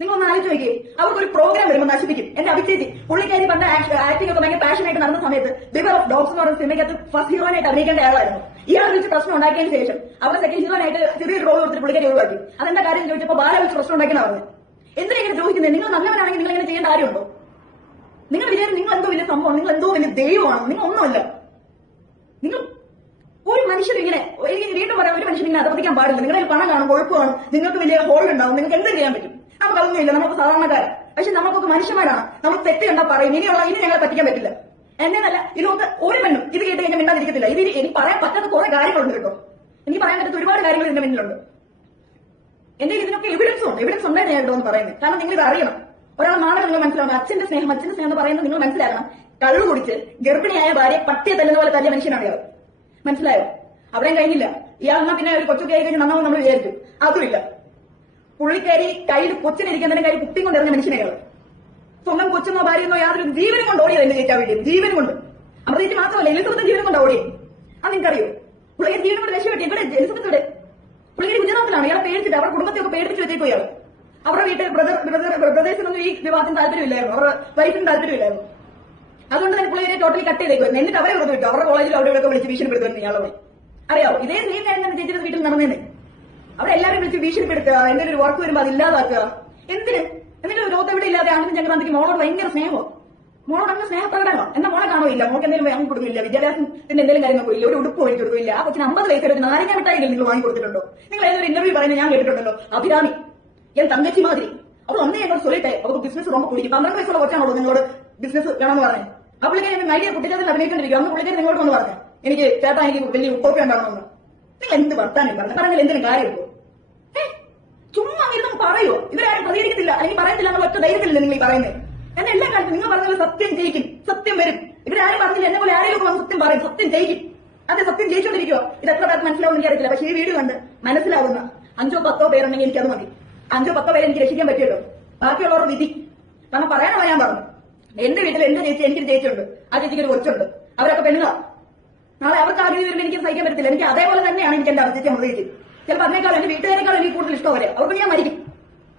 നിങ്ങൾ ഒന്ന് ആലോചിച്ച് നോക്കിയേ. അവർക്കൊരു പ്രോഗ്രാം വരുമ്പോൾ നശിപ്പിക്കും. എന്റെ അഭിചേച്ചി പുള്ളിക്കാരി പണ്ട് ആക്ടിംഗ് ഒക്കെ ഭയങ്കര പാഷനായിട്ട് നടന്ന സമയത്ത് ബിവർ ഓഫ് ഡോഗ്സ് എന്ന് പറയുന്ന സിനിമയ്ക്കകത്ത് ഫസ്റ്റ് ഹീറോനായിട്ട് അഭിനയിക്കേണ്ട ആളായിരുന്നു. ഇയാൾ വിളിച്ച് പ്രശ്നം ഉണ്ടാക്കിയതിന് ശേഷം അവിടെ സെക്കൻഡ് ഹീറോനായിട്ട് ചെറിയൊരു റോൾ കൊടുത്തിട്ട് പുള്ളിക്കാരി ഒഴിവാക്കി. അതെന്താ കാര്യം ചോദിച്ചപ്പോൾ ബാല വിളിച്ച് പ്രശ്നം ഉണ്ടാക്കിയെന്ന് പറഞ്ഞു. എന്തിനാ ഇങ്ങനെ ചോദിക്കുന്നത്? നിങ്ങൾ നല്ലവനാണെങ്കിൽ നിങ്ങൾ ഇങ്ങനെ ചെയ്യേണ്ട കാര്യമുണ്ടോ? നിങ്ങൾ വിചാരിക്കും നിങ്ങൾ എന്തോ വലിയ സംഭവം, നിങ്ങൾ എന്തോ വലിയ ദൈവമാണ്. നിങ്ങൾ ഒന്നുമല്ല. നിങ്ങൾ ഒരു മനുഷ്യർ ഇങ്ങനെ, എനിക്ക് വീണ്ടും പറയാം, ഒരു മനുഷ്യൻ ഇങ്ങനെ അധപതിക്കാൻ പാടില്ല. നിങ്ങളുടെ പണം കാണും, കൊഴുപ്പ് കാണും, നിങ്ങൾക്ക് വലിയ ഹോൾ ഉണ്ടാവും, നിങ്ങൾക്ക് എന്ത് ചെയ്യാൻ പറ്റും? നമുക്കതൊന്നുമില്ല, നമുക്ക് സാധാരണക്കാരാണ്. പക്ഷെ നമുക്കൊക്കെ മനുഷ്യന്മാരാണ്. നമുക്ക് തെറ്റ് കണ്ടാ പറയും. ഇനി ഞങ്ങളെ പറ്റിക്കാൻ പറ്റില്ല. എന്നല്ല, ഇതൊക്കെ ഒരു പെണ്ണും ഇത് കേട്ട് കഴിഞ്ഞാൽ മിണ്ടാതിരിക്കത്തില്ല. എനിക്ക് പറയാൻ പറ്റാത്ത കുറെ കാര്യങ്ങളുണ്ട് കേട്ടോ. എനിക്ക് പറയാൻ പറ്റാത്ത ഒരുപാട് കാര്യങ്ങൾ ഇതിന്റെ മുന്നിലുണ്ട്. എന്റെ ഇതിനൊക്കെ എവിഡൻസ് ഉണ്ടായിരുന്നു ഞാൻ കേട്ടോ എന്ന് പറയുന്നത്. കാരണം നിങ്ങൾ ഇത് അറിയണം. ഒരാൾ നാളെ നിങ്ങൾ മനസ്സിലാവണം. അച്ഛന്റെ സ്നേഹം എന്ന് പറയുന്നത് നിങ്ങൾ മനസ്സിലാക്കണം. കള്ളു കുടിച്ച് ഗർഭിണിയായ ഭാര്യ പട്ടിയെ തല്ലുന്ന പോലെ തല്ലിയ മനുഷ്യനാണ് ഇയാൾ. മനസ്സിലായോ? അവിടെയും കഴിഞ്ഞില്ല. ഇയാൾ എന്നാ പിന്നെ ഒരു കൊച്ചൊക്കെ ആയി കഴിഞ്ഞ് നന്നാവും നമ്മൾ വിചാരിച്ചു. അതുമില്ല. പുള്ളിക്കാരി കയ്യിൽ കൊച്ചിനിരിക്കുന്നതിന്റെ കയ്യിൽ കുട്ടിയും കൊണ്ടിറങ്ങിയ മനുഷ്യനെയാണ്. സ്വന്തം കൊച്ചെന്നോ ഭാര്യയെന്നോ യാതൊരു ജീവനും കൊണ്ട് ഓടിയത് എന്റെ ചേച്ചാ വേണ്ടി. ജീവനും കൊണ്ട്. അമൃതയ്ക്ക് മാത്രമല്ല, എലിസബത്ത് ജീവനും കൊണ്ട് ഓടിയത്. അത് നിങ്ങൾക്കറിയോ? പുള്ളിക്കാരി ജീവനും കൊണ്ട് രക്ഷപ്പെട്ടി. ഇവിടെ എലിസബത്ത് ഇവിടെ പുള്ളിക്കാരി ഗുജറാത്തിലാണ്. ഇയാളെ പേടിച്ചിട്ട് അവരുടെ കുടുംബത്തെയൊക്കെ പേടിപ്പിച്ച് വെച്ചേക്കും ഇയാൾ. അവരുടെ വീട്ടിൽ ബ്രദേഴ്സിനൊന്നും ഈ വിവാഹത്തിന് താല്പര്യമില്ലായിരുന്നു. അവരുടെ വൈഫിന് താല്പര്യമില്ലായിരുന്നു. അതുകൊണ്ട് തന്നെ പുള്ളിയെ ടോട്ടലി കട്ട് ചെയ്തേക്കുമായിരുന്നു. എന്നിട്ട് അവരെ വെറുതെ വിട്ടു. അവരുടെ കോളേജിൽ അവിടെ വിളിച്ച് ഭീഷണിപ്പെടുത്തുന്നു ഇയാളെ. അറിയാവോ? ഇതേ സെയിം കാര്യം തന്നെ ചേച്ചിയുടെ വീട്ടിൽ നടന്നേനെ. അവിടെ എല്ലാവരും വിളിച്ച് ഭീഷണിപ്പെടുത്തുക, എന്തെങ്കിലും ഒരു വർക്ക് വരുമ്പോൾ അത് ഇല്ലാതാക്കുക. എന്തിന്? എന്നിട്ട് ലോകത്ത് എവിടെ ഇല്ലാതെ ആണെന്ന് ചങ്ങനാന്തിക്ക് മോളോട് ഭയങ്കര സ്നേഹമോ? മോളോട് അങ്ങനെ സ്നേഹപ്രകടനോ? എന്നാ മോളെ കാണോ ഇല്ല, മോൾക്ക് എന്തെങ്കിലും വാങ്ങി കൊടുക്കില്ല, വിദ്യാഭ്യാസത്തിന്റെ എന്തെങ്കിലും കാര്യങ്ങളൊക്കെ ഇല്ല, ഒരു ഉടുപ്പ് വാങ്ങി കൊടുക്കില്ല. ആ കൊച്ചിന് 50 വയസ്സെടുത്ത് നാരങ്ങ മിഠായികൾ നിങ്ങൾ വാങ്ങി കൊടുത്തിട്ടുണ്ടോ? നിങ്ങൾ ഏതൊരു ഇന്റർവ്യൂ പറയുന്നത് ഞാൻ കേട്ടിട്ടുണ്ടല്ലോ. അഭിരാമി എൻ തങ്കച്ചി മാതിരി അവർ അന്നേ എന്നോട് ചൊല്ലിട്ടെ അവർക്ക് ബിസിനസ് ரொம்ப കുടിക്കും. 12 വയസ്സുള്ള കൊച്ചാണോ നിങ്ങളോട് ബിസിനസ് വേണമെന്ന് പറഞ്ഞത്? ആ പുള്ളിക്കാരി മൈഡിയ കുട്ടിച്ചതിൽ അഭിനയിക്കൊണ്ടിരിക്കും. അന്ന് പുള്ളിക്കാരി നിങ്ങളോട് വന്ന് പറഞ്ഞു, എനിക്ക് ചേട്ടാ എനിക്ക് വലിയ ഉപ്പോപ്പ ഉണ്ടാകണമെന്ന്. നിങ്ങൾ എന്ത് വർത്താനം പറഞ്ഞാൽ എന്തിനും കാര്യമുള്ളൂ? ചുമ്മാ ഇരുന്ന് പറയോ? ഇവരാരും പ്രതികരിക്കത്തില്ല, അല്ലെങ്കിൽ പറയത്തില്ല എന്നുള്ള ഒറ്റ ധൈര്യത്തില്ല നിങ്ങൾ ഈ പറയുന്നത്. എന്നെ എല്ലാം കാണിച്ചു. നിങ്ങൾ പറഞ്ഞാൽ സത്യം ജയിക്കും, സത്യം വരും. ഇവരാരും പറഞ്ഞില്ല, എന്നെ പോലെ ആരെങ്കിലും വന്ന് സത്യം പറയും, സത്യം ജയിക്കും. അതെ, സത്യം ജയിച്ചുകൊണ്ടിരിക്കുവോ? ഇത് എത്ര പേർക്ക് മനസ്സിലാവും എനിക്കറിയത്തില്ല. പക്ഷേ ഈ വീഡിയോ കണ്ട് മനസ്സിലാവുന്ന 5 or 10 പേരുണ്ടെങ്കിൽ എനിക്കത് മതി. 5 or 10 പേരെ എനിക്ക് രക്ഷിക്കാൻ പറ്റുമല്ലോ. ബാക്കിയുള്ളവരുടെ വിധി. കാരണം പറയാനോ ഞാൻ പറഞ്ഞു. എന്റെ വീട്ടിൽ എന്റെ ചേച്ചി, എനിക്കൊരു ചേച്ചിയുണ്ട്, ആ ചേച്ചിക്ക് ഒരു കൊച്ചുണ്ട്. അവരൊക്കെ പെണ്ണുങ്ങളാണ്. നാളെ അവർക്ക് ആഗ്രഹം വരുമ്പോൾ എനിക്ക് സഹിക്കാൻ പറ്റത്തില്ല. എനിക്ക് അതേപോലെ തന്നെയാണ് എനിക്ക് എന്റെ ചേച്ചി അമൃത ചേച്ചി. ചിലപ്പോൾ അതിനേക്കാളും എന്റെ വീട്ടുകാരെക്കാളും എനിക്ക് കൂടുതൽ ഇഷ്ടം വരെ. അവർക്ക് ഞാൻ മരിക്കും.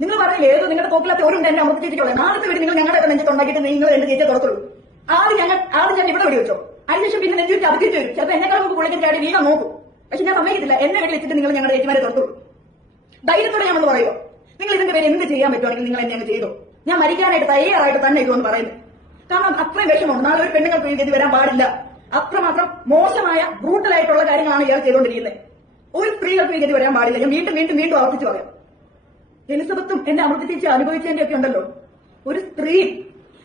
നിങ്ങൾ പറഞ്ഞില്ലേ ഏതോ നിങ്ങളുടെ തോക്കിലത്തെ ഒരു എന്റെ അമൃത ചേച്ചിക്കുള്ളത്. നാളത്തെ വീട് നിങ്ങൾ ഞങ്ങളുടെ നെഞ്ചത്തുണ്ടാക്കിയിട്ട് നിങ്ങൾ എന്റെ ചേച്ചിയെ തുറത്തുള്ളൂ. ആദ്യം ഞാൻ ഇവിടെ വെടി വെച്ചോ. അതിനുശേഷം പിന്നെ നെഞ്ചു ചതിച്ചിട്ട് വരും. ചിലപ്പോൾ എന്നെക്കാളും നമുക്ക് പുള്ളിക്കാൻ ചാടി വീഴാൻ നോക്കും. പക്ഷെ ഞാൻ സമ്മതിക്കത്തില്ല. എന്നെ വീട്ടിൽ വെച്ചിട്ട് നിങ്ങൾ ഞങ്ങളുടെ ചേച്ചിമാരെ തുറത്തുള്ളൂ. ധൈര്യത്തോടെ ഞാനൊന്ന് പറയുമോ? നിങ്ങൾ ഇതിന്റെ പേര് എന്ത് ചെയ്യാൻ പറ്റുവാണെങ്കിൽ നിങ്ങൾ എന്നെ അങ്ങ് ചെയ്തോ. ഞാൻ മരിക്കാനായിട്ട് തയ്യാറായിട്ട് തന്നെ ഇതുമെന്ന് പറയുന്നത്. കാരണം അത്രയും വിഷമമുണ്ട്. നാളെ ഒരു പെണ്ണുങ്ങൾക്ക് ഇത് വരാൻ പാടില്ല. അത്രമാത്രം മോശമായ ബ്രൂട്ടലായിട്ടുള്ള കാര്യങ്ങളാണ് ഇയാൾ ചെയ്തുകൊണ്ടിരിക്കുന്നത്. ഒരു സ്ത്രീകൾക്ക് ഈ ഗതി വരാൻ പാടില്ല. ഞാൻ വീണ്ടും വീണ്ടും വീണ്ടും ആവർത്തിച്ച് പറയാം. എലിസബത്തും എന്റെ അമൃത ചേച്ചി അനുഭവിച്ചതിന്റെ ഒക്കെ ഉണ്ടല്ലോ. ഒരു സ്ത്രീ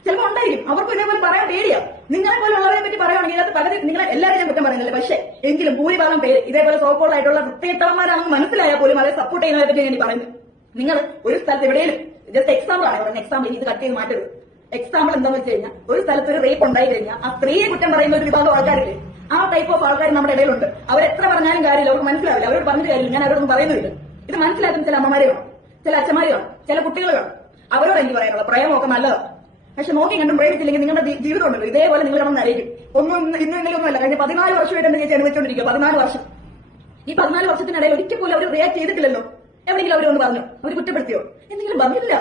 ചിലപ്പോൾ ഉണ്ടായിരിക്കും, അവർക്കും ഇതേപോലെ പറയാൻ പേടിയാ. നിങ്ങളെ പോലെ ഉള്ളവരെ പറ്റി പറയുകയാണെങ്കിൽ അത് പലരും നിങ്ങളെ എല്ലാവരും ഞാൻ കുറ്റം പറയുന്നില്ല. പക്ഷേ എങ്കിലും ഭൂരിഭാഗം പേര് ഇതേപോലെ സോക്കോൾ ആയിട്ടുള്ള വൃത്തികെട്ടവന്മാരാണെന്ന് മനസ്സിലായാൽ പോലും അവരെ സപ്പോർട്ട് ചെയ്യുന്നതിനെ പറ്റി ഞാൻ പറയുന്നത്. നിങ്ങൾ ഒരു സ്ഥലത്ത് എവിടെയും ജസ്റ്റ് എക്സാമ്പിൾ ആണ് ഇവിടെ. എക്സാമ്പിൾ ഇത് കട്ട് ചെയ്ത് മാറ്റരുത്. എക്സാമ്പിൾ എന്താണെന്ന് വെച്ച് കഴിഞ്ഞാൽ ഒരു സ്ഥലത്ത് ഒരു റേപ്പ് ഉണ്ടായി കഴിഞ്ഞാൽ ആ സ്ത്രീയെ കുറ്റം പറയുന്ന ഒരു വിഭാഗം ആൾക്കാരില്ലേ, ആ ടൈപ്പ് ഓഫ് ആൾക്കാർ നമ്മുടെ ഇടയിലുണ്ട്. അവരെത്ര പറഞ്ഞാലും കാര്യമില്ല, അവർക്ക് മനസ്സിലാവില്ല. അവരോട് പറഞ്ഞിട്ട് കാര്യമില്ല. ഞാൻ അവരോടൊന്നും പറയുന്നില്ല. ഇത് മനസ്സിലാക്കുന്ന ചില അമ്മമാരെ കാണും, ചില അച്ഛന്മാരെ കാണും, ചില കുട്ടികൾ കാണും. അവരോട് എനിക്ക് പറയാനുള്ള പ്രേമമൊക്കെ നല്ലതാണ്. പക്ഷെ നോക്കി കണ്ടും പ്രേമിച്ചില്ലെങ്കിൽ നിങ്ങളുടെ ജീവിതം ഉണ്ടല്ലോ ഇതേപോലെ നിങ്ങൾ കിടന്ന് നരയിക്കും. ഇന്നും ഇന്നലെ ഒന്നുമല്ല, കഴിഞ്ഞ 14 വർഷമായിട്ട് എന്റെ ചേച്ചി അനുഭവിച്ചുകൊണ്ടിരിക്കുക. 14 വർഷം. ഈ 14 വർഷത്തിനിടയിൽ ഒരിക്കൽ പോലും അവർ റിയാക്ട് ചെയ്തിട്ടില്ലല്ലോ. എവിടെയെങ്കിലും അവരൊന്ന് പറഞ്ഞു, അവർ കുറ്റപ്പെടുത്തിയോ? എന്തെങ്കിലും പറഞ്ഞില്ല.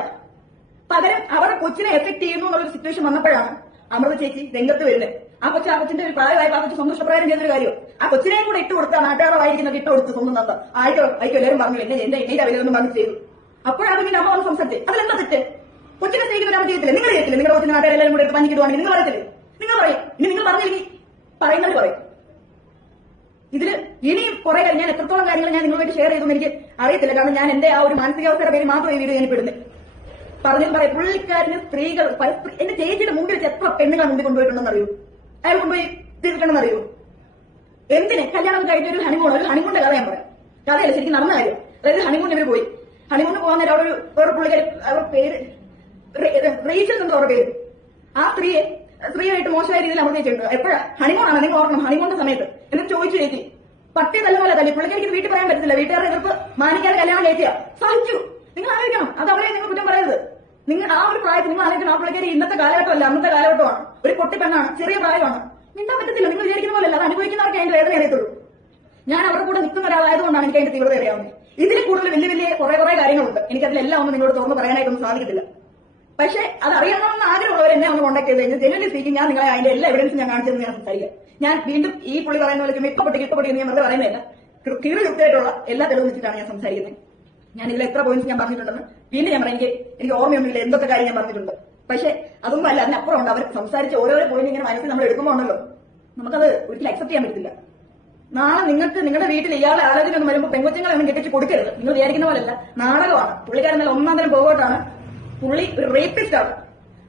പകരം അവരുടെ കൊച്ചിനെ എഫക്ട് ചെയ്യുന്നു എന്നുള്ളൊരു സിറ്റുവേഷൻ വന്നപ്പോഴാണ് അമൃത ചേച്ചി രംഗത്ത് വരുന്നത്. ആ കൊച്ചിന്റെ ഒരു പ്രായമായപ്പോൾ ആ കൊച്ചു സന്തോഷപ്രായം ചെയ്തൊരു കാര്യം ആ കൊച്ചിനെയും കൂടെ ഇട്ട് കൊടുത്താൽ നാട്ടുകാരെ വായിക്കുന്നത് ഇട്ട് കൊടുത്ത് സ്വന്തം നന്ദ ആയിക്കോ എല്ലാവരും പറഞ്ഞു എന്റെ അവരൊന്നും പറഞ്ഞു ചെയ്തു. അപ്പോഴാണ് പിന്നെ അമ്മ വന്ന് സംസാരിച്ചത്. അതിലെന്താ തെറ്റ്? കൊച്ചിനെ സ്നേഹിക്കുന്ന അമ്മ ചെയ്യത്തില്ല. നിങ്ങൾ ചെയ്യത്തില്ല? നിങ്ങളുടെ കൊച്ചിന് നാട്ടുകാരെല്ലാവരും കൂടെ പഞ്ഞിക്കിടുവാണെങ്കിൽ നിങ്ങൾ പറയത്തില്ലേ? നിങ്ങൾ പറയും. ഇനി നിങ്ങൾ പറഞ്ഞില്ലെങ്കിൽ പറയുന്നവർ പറയും. ഇതില് ഇനിയും കുറെ ഞാൻ എത്രത്തോളം കാര്യങ്ങൾ ഞാൻ നിങ്ങളുമായിട്ട് ഷെയർ ചെയ്തൊന്നും എനിക്ക് അറിയത്തില്ല. കാരണം ഞാൻ എന്റെ ആ ഒരു മാനസികാവസ്ഥയുടെ പേര് മാത്രം ഈ വീഡിയോ ഞാൻ പെടുന്നത്. പറഞ്ഞത് പറയാം, പുള്ളിക്കാരന് സ്ത്രീകൾ എന്റെ ചേച്ചിയുടെ മുമ്പിൽ വെച്ച് എത്ര പെണ്ണുങ്ങളെ മുമ്പിൽ കൊണ്ടുപോയിട്ടുണ്ടെന്ന് അറിയൂ? അയാൾ കൊണ്ടുപോയി തീർക്കണമെന്ന് അറിയൂ? എന്തിന്? കല്യാണം കഴിഞ്ഞ ഒരു ഹണിമൂണിന്റെ കഥ ഞാൻ പറയാം. കഥയല്ല, ശരിക്കും നടന്ന കാര്യം. അതായത് ഹണിമൂൺ ഇവർ പോയി. ഹണിമൂണ് പോകാൻ നേരം അവിടെ ഒരു പുള്ളിക്കാരി, അവരുടെ പേര് റീച്ചൽ എന്തോ അവരുടെ പേര്. ആ സ്ത്രീയായിട്ട് മോശമായ രീതിയിൽ അമർത്തിയിട്ടുണ്ട്. എപ്പോഴാ ഹണിമൂണാണ്? നിങ്ങൾ ഓർക്കണം, ഹണിമൂണിന്റെ സമയത്ത്. എന്നിട്ട് ചോദിച്ചു ചേച്ചി പട്ടി നല്ല പോലെ തല്ലി. പുള്ളിക്കാരിക്ക് വീട്ടിൽ പറയാൻ പറ്റത്തില്ല. വീട്ടുകാരുടെ എതിർപ്പ് മാനിക്കാതെ കല്യാണം കഴിക്കുക സഹിച്ചു. നിങ്ങൾ ആലോചിക്കണം, അത് അവരെ നിങ്ങൾ കുറ്റം പറയരുത്. നിങ്ങൾ ആ ഒരു പ്രായത്തിൽ നിങ്ങൾ ആലോചിക്കണം. ആ പുള്ളിക്കാരി ഇന്നത്തെ കാലഘട്ടമല്ല, അന്നത്തെ കാലഘട്ടമാണ്. ഒരു പൊട്ടിപ്പെണ്ണാണ്, ചെറിയ പ്രായമാണ്. മിണ്ടാൻ പറ്റത്തില്ല. നിങ്ങൾ വിചാരിക്കുന്ന പോലെയല്ല. അത് അനുഭവിക്കുന്നവർക്ക് അതിന്റെ വേദന അറിയത്തുള്ളൂ. ഞാൻ അവരുടെ കൂടെ നിൽക്കുന്ന ഒരാളായതുകൊണ്ടാണ് എനിക്ക് അതിന്റെ തീവ്രത അറിയാവുന്നത്. ഇതിൽ കൂടുതൽ വലിയ കുറെ കാര്യങ്ങളുണ്ട്. എനിക്കതിലെല്ലാം ഒന്നും നിങ്ങളോട് തുറന്ന് പറയാനായിട്ടൊന്നും സാധിക്കത്തില്ല. പക്ഷേ അത് അറിയണമെന്ന് ആഗ്രഹമുള്ളവർ എന്നെ ഒന്ന് കോൺടാക്ട് ചെയ്ത് കഴിഞ്ഞാൽ ജനുവലി സ്പീക്കിംഗ് ഞാൻ നിങ്ങളെ അതിന്റെ എല്ലാ എവിഡൻസും ഞാൻ കാണിച്ചെന്ന് ഞാൻ സംസാരിക്കാം. ഞാൻ വീണ്ടും ഈ പുള്ളി പറയുന്ന പോലെ ഇഷ്ടപ്പെട്ട് ഞാൻ വെറുതെ പറയുന്നില്ല. കൃത്യമായിട്ടുള്ള എല്ലാ തെളിവും വെച്ചിട്ടാണ് ഞാൻ സംസാരിക്കുന്നത്. ഞാൻ ഇതിൽ എത്ര പോയിന്റ്സ് ഞാൻ പറഞ്ഞിട്ടുണ്ടെന്ന് വീണ്ടും ഞാൻ പറയാം. എനിക്ക് ഓർമ്മയൊന്നുമില്ല എന്തൊക്കെ കാര്യം ഞാൻ പറഞ്ഞിട്ടുണ്ട്. പക്ഷെ അതൊന്നും അല്ല, അതിനപ്പുറം ഉണ്ട്. അവർ സംസാരിച്ച് ഓരോരോ പോയിന്റ് ഇങ്ങനെ മനസ്സിൽ നമ്മൾ എടുക്കുമ്പോൾ ഉണ്ടല്ലോ, നമുക്കത് ഒരിക്കലും അക്സെപ്റ്റ് ചെയ്യാൻ പറ്റില്ല. നാളെ നിങ്ങൾക്ക് നിങ്ങളുടെ വീട്ടിൽ ഇയാളെ ആലോചന ഒന്നും വരുമ്പോൾ പെങ്കൊച്ചുങ്ങളൊന്നും കെട്ടിച്ച് കൊടുക്കരുത്. നിങ്ങൾ വിചാരിക്കുന്ന പോലെയല്ല, നാടകമാണ്. പുള്ളിക്കാരൻ നല്ല ഒന്നാം തരം പോകോട്ടാണ്. പുള്ളി ഒരു റേപ്പിസ്റ്റ് ആണ്.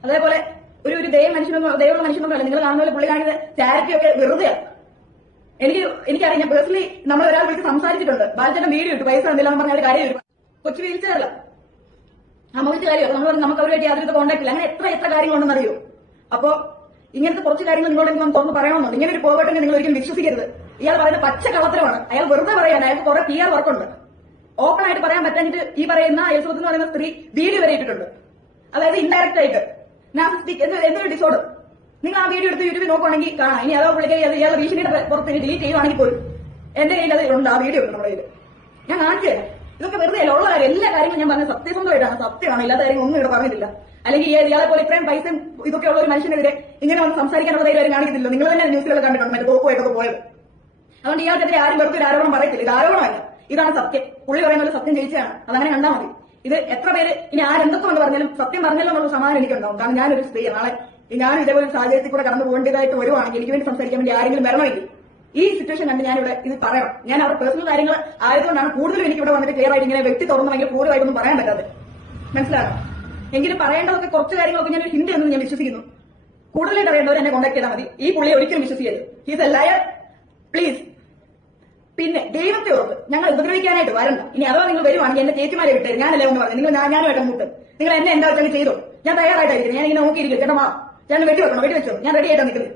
അതേപോലെ ഒരു ദൈവമുള്ള മനുഷ്യനൊന്നും അല്ല. നിങ്ങൾ കാണുന്ന പോലെ പുള്ളി കാണിക്കുന്ന ചാരിറ്റി ഒക്കെ വെറുതെയാണ്. എനിക്കറിയാം. ഞാൻ പേഴ്സണലി നമ്മൾ ഒരാൾ വിളിച്ച് സംസാരിച്ചിട്ടുണ്ട്. ബാലചേട്ടൻ വീഡിയോ ഇട്ടു, പൈസ എന്തെല്ലാം പറഞ്ഞ ഒരു കാര്യം കൊച്ചു വീഴ്ചയല്ല, അമ്മവിച്ച കാര്യം. നമ്മൾ നമുക്ക് അവരുമായിട്ട് യാതൊരു കോൺടാക്ട് ഇല്ല. അങ്ങനെ എത്ര കാര്യങ്ങളുണ്ടെന്ന് അറിയോ? അപ്പോ ഇങ്ങനത്തെ കുറച്ച് കാര്യങ്ങൾ നിങ്ങളോട് എനിക്ക് തുറന്ന് പറയണമെന്നുണ്ട്. ഇങ്ങനെ ഒരു പോകട്ടെ നിങ്ങൾ ഒരിക്കലും വിശ്വസിക്കരുത്. ഇയാൾ പറയുന്ന പച്ച കള്ളത്തരമാണ്. അയാൾ വെറുതെ പറയാൻ അയാൾക്ക് കുറെ PR വർക്കുണ്ട്. ഓപ്പൺ ആയിട്ട് പറയാൻ പറ്റാഞ്ഞിട്ട് ഈ പറയുന്ന എലിസബത്ത് എന്ന് പറയുന്ന സ്ത്രീ വീഡിയോ വരെ ഇട്ടിട്ടുണ്ട്. അതായത് ഇൻഡയറക്റ്റ് ആയിട്ട് നാർസിസ്റ്റിക് എന്തൊരു ഡിസോർഡർ. നിങ്ങൾ ആ വീഡിയോ എടുത്ത് യൂട്യൂബിൽ നോക്കുവാണെങ്കിൽ കാണാം. ഇനി അതോ പുള്ളിക്കാരി അത് ഇയാളുടെ ഭീഷണിയുടെ പുറത്ത് ഡിലീറ്റ് ചെയ്യുവാണെങ്കിൽ പോലും എന്റെ കയ്യിൽ അത് ഉണ്ട്. ആ വീഡിയോ ഉണ്ട് നമ്മുടെ കയ്യിൽ. ഞാൻ കാണിച്ചു തരാം. ഇതൊക്കെ വെറുതെ അല്ല, ഉള്ള കാര്യം. എല്ലാ കാര്യങ്ങളും ഞാൻ പറഞ്ഞത് സത്യസന്ധമായിട്ടാണ്, സത്യമാണ്. ഇല്ലാത്ത കാര്യങ്ങൾ ഒന്നും ഇവിടെ പറഞ്ഞിട്ടില്ല. അല്ലെങ്കിൽ ഇയാളെ പോലെ ഇത്രയും പൈസ ഇതൊക്കെ ഉള്ള ഒരു മനുഷ്യനെതിരെ ഇങ്ങനെ വന്ന് സംസാരിക്കാനുള്ള ധൈര്യം കാണിക്കുന്നില്ല. നിങ്ങൾ തന്നെ ന്യൂസുകൾ കണ്ടിട്ടുണ്ട്, മറ്റേ തോക്കുമായിട്ടൊക്കെ പോയത്. അതുകൊണ്ട് ഇയാൾക്കെതിരെ ആരും വെറുതെ ഒരു ആരോപണം പറയത്തില്ല. ഇത് ആരോപണമല്ല, ഇതാണ് സത്യം. പുള്ളി പറയുന്ന പോലെ സത്യം ജയിച്ചാണ്. അതങ്ങനെ കണ്ടാൽ മതി. ഇത് എത്ര പേര് ഇനി ആരെന്തൊക്കെ എന്ന് പറഞ്ഞാലും സത്യം പറഞ്ഞല്ലോ എന്നുള്ള സമാധാനം എനിക്കുണ്ടാവും. കാരണം ഞാനൊരു സ്ത്രീ. നാളെ ഞാനും ഇതേപോലെ സാഹചര്യത്തിൽ കൂടെ കടന്നു പോകേണ്ടതായിട്ട് വരുവാണെങ്കിൽ എനിക്ക് വേണ്ടി സംസാരിക്കാൻ വേണ്ടി ആരെങ്കിലും വരണമെങ്കിൽ ഈ സിറ്റുവേഷൻ കണ്ട് ഞാനിവിടെ ഇത് പറയണം. ഞാൻ അവരുടെ പേഴ്സണൽ കാര്യങ്ങൾ ആയതുകൊണ്ടാണ് കൂടുതലും എനിക്ക് ഇവിടെ വന്നിട്ട് ക്ലിയർ ആയിട്ട് ഇങ്ങനെ വ്യക്തി തുറന്നെങ്കിൽ കൂടുതലായിട്ടൊന്നും പറയാൻ പറ്റാതെ. മനസ്സിലാക്കണം. എങ്കിലും പറയേണ്ടതൊക്കെ കുറച്ച് കാര്യങ്ങളൊക്കെ ഞാൻ ഹിന്ദി എന്ന് ഞാൻ വിശ്വസിക്കുന്നു. കൂടുതലായിട്ട് അറിയേണ്ടവർ എന്നെ കോൺടാക്ട് ചെയ്താൽ മതി. ഈ പുള്ളിയെ ഒരിക്കലും വിശ്വസിക്കരുത്. He's A layer, please. പിന്നെ ദൈവത്തെ ഓർത്ത് ഞങ്ങൾ ഉപദ്രവിക്കാനായിട്ട് വരണ്ട. ഇനി അഥവാ നിങ്ങൾ വരുവാണെങ്കിൽ എന്റെ ചേച്ചിമാരെ വിട്ടേരും. ഞാനല്ലേ ഒന്ന് പറഞ്ഞു. ഞാനുമായിട്ട് മുട്ട് നിങ്ങൾ എന്നെ എന്താ വെച്ചാൽ ചെയ്തോ. ഞാൻ തയ്യാറായിട്ടായിരിക്കും. ഞാൻ ഇങ്ങനെ നോക്കിയിരിക്കും. ചേട്ടാ ഞാൻ വെടിവെച്ചോ. ഞാൻ റെഡി ആയിട്ടാണ് നിൽക്കുന്നത്.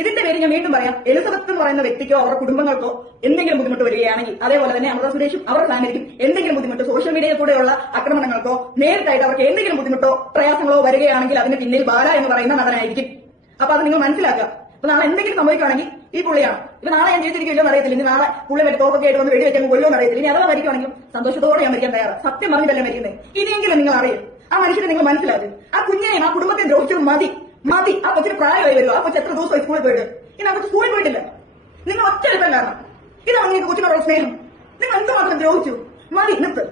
ഇതിന്റെ പേര് ഞാൻ വീണ്ടും പറയാം. എലിസബത്ത് എന്ന് പറയുന്ന വ്യക്തിക്കോ അവരുടെ കുടുംബങ്ങൾക്കോ എന്തെങ്കിലും ബുദ്ധിമുട്ട് വരികയാണെങ്കിൽ, അതേപോലെ തന്നെ അമൃത സുരേഷും അവരുടെ ഫാമിലിക്കും എന്തെങ്കിലും ബുദ്ധിമുട്ട് സോഷ്യൽ മീഡിയയിൽ കൂടെയുള്ള ആക്രമണങ്ങൾക്കോ നേരിട്ടായിട്ട് അവർക്ക് എന്തെങ്കിലും ബുദ്ധിമുട്ടോ പ്രയാസങ്ങളോ വരികയാണെങ്കിൽ അതിന് പിന്നിൽ ബാല എന്ന് പറയുന്ന നടനായിരിക്കും. അപ്പൊ അത് നിങ്ങൾ മനസ്സിലാക്കുക. അപ്പൊ നാളെ എന്തെങ്കിലും സംഭവിക്കുകയാണെങ്കിൽ ഈ പുള്ളിയാണ്. ഇപ്പൊ നാളെ ഞാൻ ജീവിച്ചിരിക്കില്ലെന്ന് അറിയത്തില്ല. ഇനി നാളെ പുള്ളി മറ്റേ തോക്കൊക്കെ ആയിട്ട് വന്ന് വെടിവെക്കാൻ കൊല്ലുമെന്ന് അറിയത്തില്ല. ഇനി അഥവാ മരിക്കുവാണെങ്കിലും സന്തോഷത്തോടെ ഞാൻ മരിക്കാൻ തയ്യാറാണ്. സത്യം പറഞ്ഞിട്ടല്ലേ മരിക്കുന്നത്. ഇനിയെങ്കിലും നിങ്ങൾ അറിയും. ആ മനുഷ്യനെ നിങ്ങൾ മനസ്സിലാക്കും. ആ കുഞ്ഞിനെയും ആ കുടുംബത്തെ ദ്രോഹിച്ചത് മതി. ആ കൊച്ചിന് പ്രായമായി വരുമോ? ആ കൊച്ചു എത്ര ദിവസമായി സ്കൂളിൽ പോയിട്ട്? ഇനി ആ കൊച്ചു സ്കൂളിൽ പോയിട്ടില്ല. നിങ്ങൾ ഒറ്റ എളുപ്പം കാരണം ഇതാണ് നിങ്ങൾക്ക് കൊച്ചിനോടുള്ള സ്നേഹം. നിങ്ങൾ എന്തുമാത്രം ദ്രോഹിച്ചു? മതി, നിർത്ത്.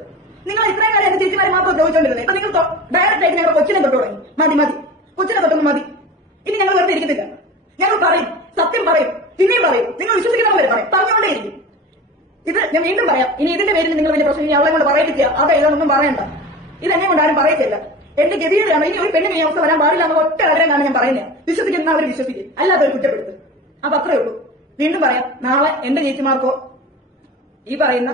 നിങ്ങൾ ഇത്രയും കാര്യം എന്റെ ചേച്ചിമാരെ മാത്രം ദ്രോഹിച്ചോണ്ടിരുന്നത്. ഇപ്പൊ നിങ്ങൾ ഡയറക്റ്റ് ആയിട്ട് ഞങ്ങളുടെ കൊച്ചിനെ തൊട്ട് തുടങ്ങി. മതി, കൊച്ചിനെ തൊട്ടൊന്നും മതി. ഇനി ഞങ്ങൾ വെറുതെ ഇരിക്കത്തില്ല. ഞങ്ങൾ പറയും, സത്യം പറയും, പിന്നെയും പറയും. നിങ്ങൾ വിശ്വസിക്കുന്നവരെ പറയും, പറഞ്ഞുകൊണ്ടേയിരിക്കും. ഇത് ഞാൻ വീണ്ടും പറയാം. ഇനി ഇതിന്റെ പേരിൽ നിങ്ങൾ വലിയ പ്രശ്നം ഇനി അവളെ കൊണ്ട് പറയിപ്പിക്കുക, അതൊന്നും പറയണ്ട. ഇതെന്നെ കൊണ്ട് ആരും പറയത്തില്ല. എന്റെ ഗതിയിലാണ്. ഇനി ഒരു പെണ്ണിന് ഈ അവസ്ഥ വരാൻ പാടില്ല എന്ന ഒറ്റ കാര്യമാണ് ഞാൻ പറയുന്നത്. വിശ്വസിക്കുന്ന അവർ വിശ്വസിക്കും, അല്ലാതെ കുറ്റപ്പെടുത്തും. അപ്പൊ അത്രേ ഉള്ളൂ. വീണ്ടും പറയാം, നാളെ എന്റെ ചേച്ചിമാർക്കോ ഈ പറയുന്ന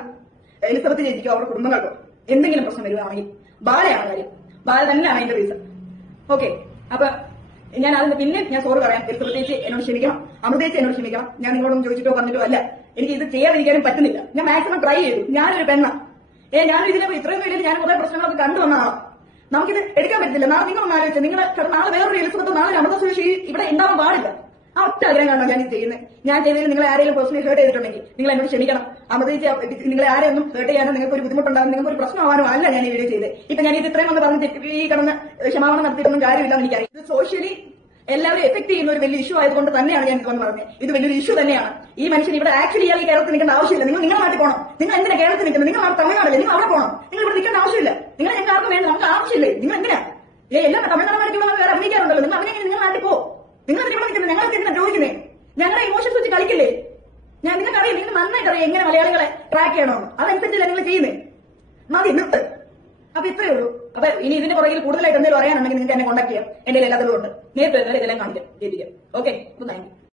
എലിസബത്ത് ചേച്ചിക്കോ അവരുടെ കുടുംബങ്ങൾക്കോ എന്തെങ്കിലും പ്രശ്നം വരുവാണെങ്കിൽ ബാലയാണ് കാര്യം. ബാല തന്നെയാണ് അതിന്റെ റീസൺ. ഓക്കെ. അപ്പൊ ഞാൻ അതിന് പിന്നെ ഞാൻ സോറി പറയാം. എലിസബത്ത് ചേച്ചി എന്നോട് ക്ഷമിക്കണം, അമൃത ചേച്ചി എന്നോട് ക്ഷമിക്കണം. ഞാൻ നിങ്ങളോടൊന്നും ചോദിച്ചിട്ടോ പറഞ്ഞിട്ടോ അല്ല. എനിക്ക് ഇത് ചെയ്യാതിരിക്കാനും പറ്റുന്നില്ല. ഞാൻ മാക്സിമം ട്രൈ ചെയ്തു. ഞാനൊരു പെണ്ണ. ഞാനും ഇതിനെ ഇത്രയും വേണ്ടി ഞാൻ കുറെ പ്രശ്നങ്ങളൊക്കെ കണ്ടുവന്നതാണ്. നമുക്കിത് എടുക്കാൻ പറ്റില്ല. നാളെ നിങ്ങളൊന്ന് ആലോചിച്ച് നിങ്ങൾ നാളെ വേറൊരു എലിസബത്തോ നാളെ അമൃത സുരേഷ് ഇവിടെ ഉണ്ടാവാൻ പാടില്ല. ആ ഒറ്റ ആഗ്രഹം കാണണം ഞാൻ ഇത് ചെയ്യുന്നത്. ഞാൻ ചെയ്തതിൽ നിങ്ങൾ ആരെങ്കിലും പേഴ്സണലി ഹേർട്ട് ചെയ്തിട്ടുണ്ടെങ്കിൽ നിങ്ങൾ എന്നോട് ക്ഷമിക്കണം. അമൃത നിങ്ങളെ ആരെയൊന്നും ഹേർട്ട് ചെയ്യാനോ നിങ്ങൾക്ക് ഒരു ബുദ്ധിമുട്ടുണ്ടാകും നിങ്ങൾക്ക് ഒരു പ്രശ്നമാവാനോ അല്ല ഞാൻ ഈ വീഡിയോ ചെയ്തത്. ഇപ്പൊ ഞാൻ ഇത് ഇത്രയും വന്ന് പറഞ്ഞ് ഈ കിടന്ന് ക്ഷമാപണം നടത്തിയിട്ടൊന്നും കാര്യമില്ലെന്ന് എനിക്കറിയാം. ഇത് സോഷ്യലി എല്ലാവരും എഫക്ട് ചെയ്യുന്ന ഒരു വലിയ ഇഷ്യൂ ആയതുകൊണ്ട് തന്നെയാണ് ഞാൻ ഇതൊന്ന് പറഞ്ഞത്. ഇത് വലിയൊരു ഇഷ്യൂ തന്നെയാണ്. ഈ മനുഷ്യൻ ഇവിടെ ആക്ച്വലി ഇയാൾ ഈ കേരളത്തിൽ നിൽക്കേണ്ട ആവശ്യമില്ല. നിങ്ങൾ നിങ്ങളുടെ നാട്ടിൽ പോകണം. നിങ്ങൾ എന്തിനാ കേരളത്തിൽ നിൽക്കുന്നത്? നിങ്ങൾ തമിഴ്നാടല്ലേ? നിങ്ങൾ അവിടെ പോകണം. നിങ്ങൾ ഇവിടെ നിൽക്കേണ്ട ആവശ്യമില്ല. നിങ്ങൾ ഞങ്ങൾക്ക് ആർക്കും വേണ്ട. നമുക്ക് ആവശ്യമില്ലേ? നിങ്ങൾ എന്തിനാ എല്ലാം തമിഴ്നാടുമായിട്ടുള്ള വേറെ അഭിനയിക്കാറുണ്ടല്ലോ. നിങ്ങൾ അങ്ങനെ നിങ്ങൾ നാട്ടിൽ പോ. നിങ്ങൾ ഇവിടെ നിൽക്കുന്നത് ഞങ്ങൾക്ക് എന്തിനാ ദ്രോഹിക്കുന്നേ? ഞങ്ങളുടെ ഇമോഷൻസ് വെച്ച് കളിക്കില്ലേ? ഞാൻ നിങ്ങൾക്ക് അറിയാം. നിങ്ങൾ നന്നായിട്ട് അറിയാം എങ്ങനെ മലയാളികളെ ട്രാക്ക് ചെയ്യണമെന്ന്. അതനുസരിച്ചല്ല നിങ്ങൾ ചെയ്യുന്നേ. മതി നിർത്ത്. അപ്പൊ ഇത്രയേ ഉള്ളൂ. അപ്പൊ ഇനി ഇതിന്റെ പുറകിൽ കൂടുതലായിട്ട് എന്തെങ്കിലും അറിയാനുണ്ടെങ്കിൽ നിങ്ങൾക്ക് എന്നെ കോൺടാക്ട് ചെയ്യാം. എന്റെ എല്ലാത്തിലും ഉണ്ട്. നേരിട്ട് ഇതെല്ലാം കാണിക്കാം. Okay, thank you.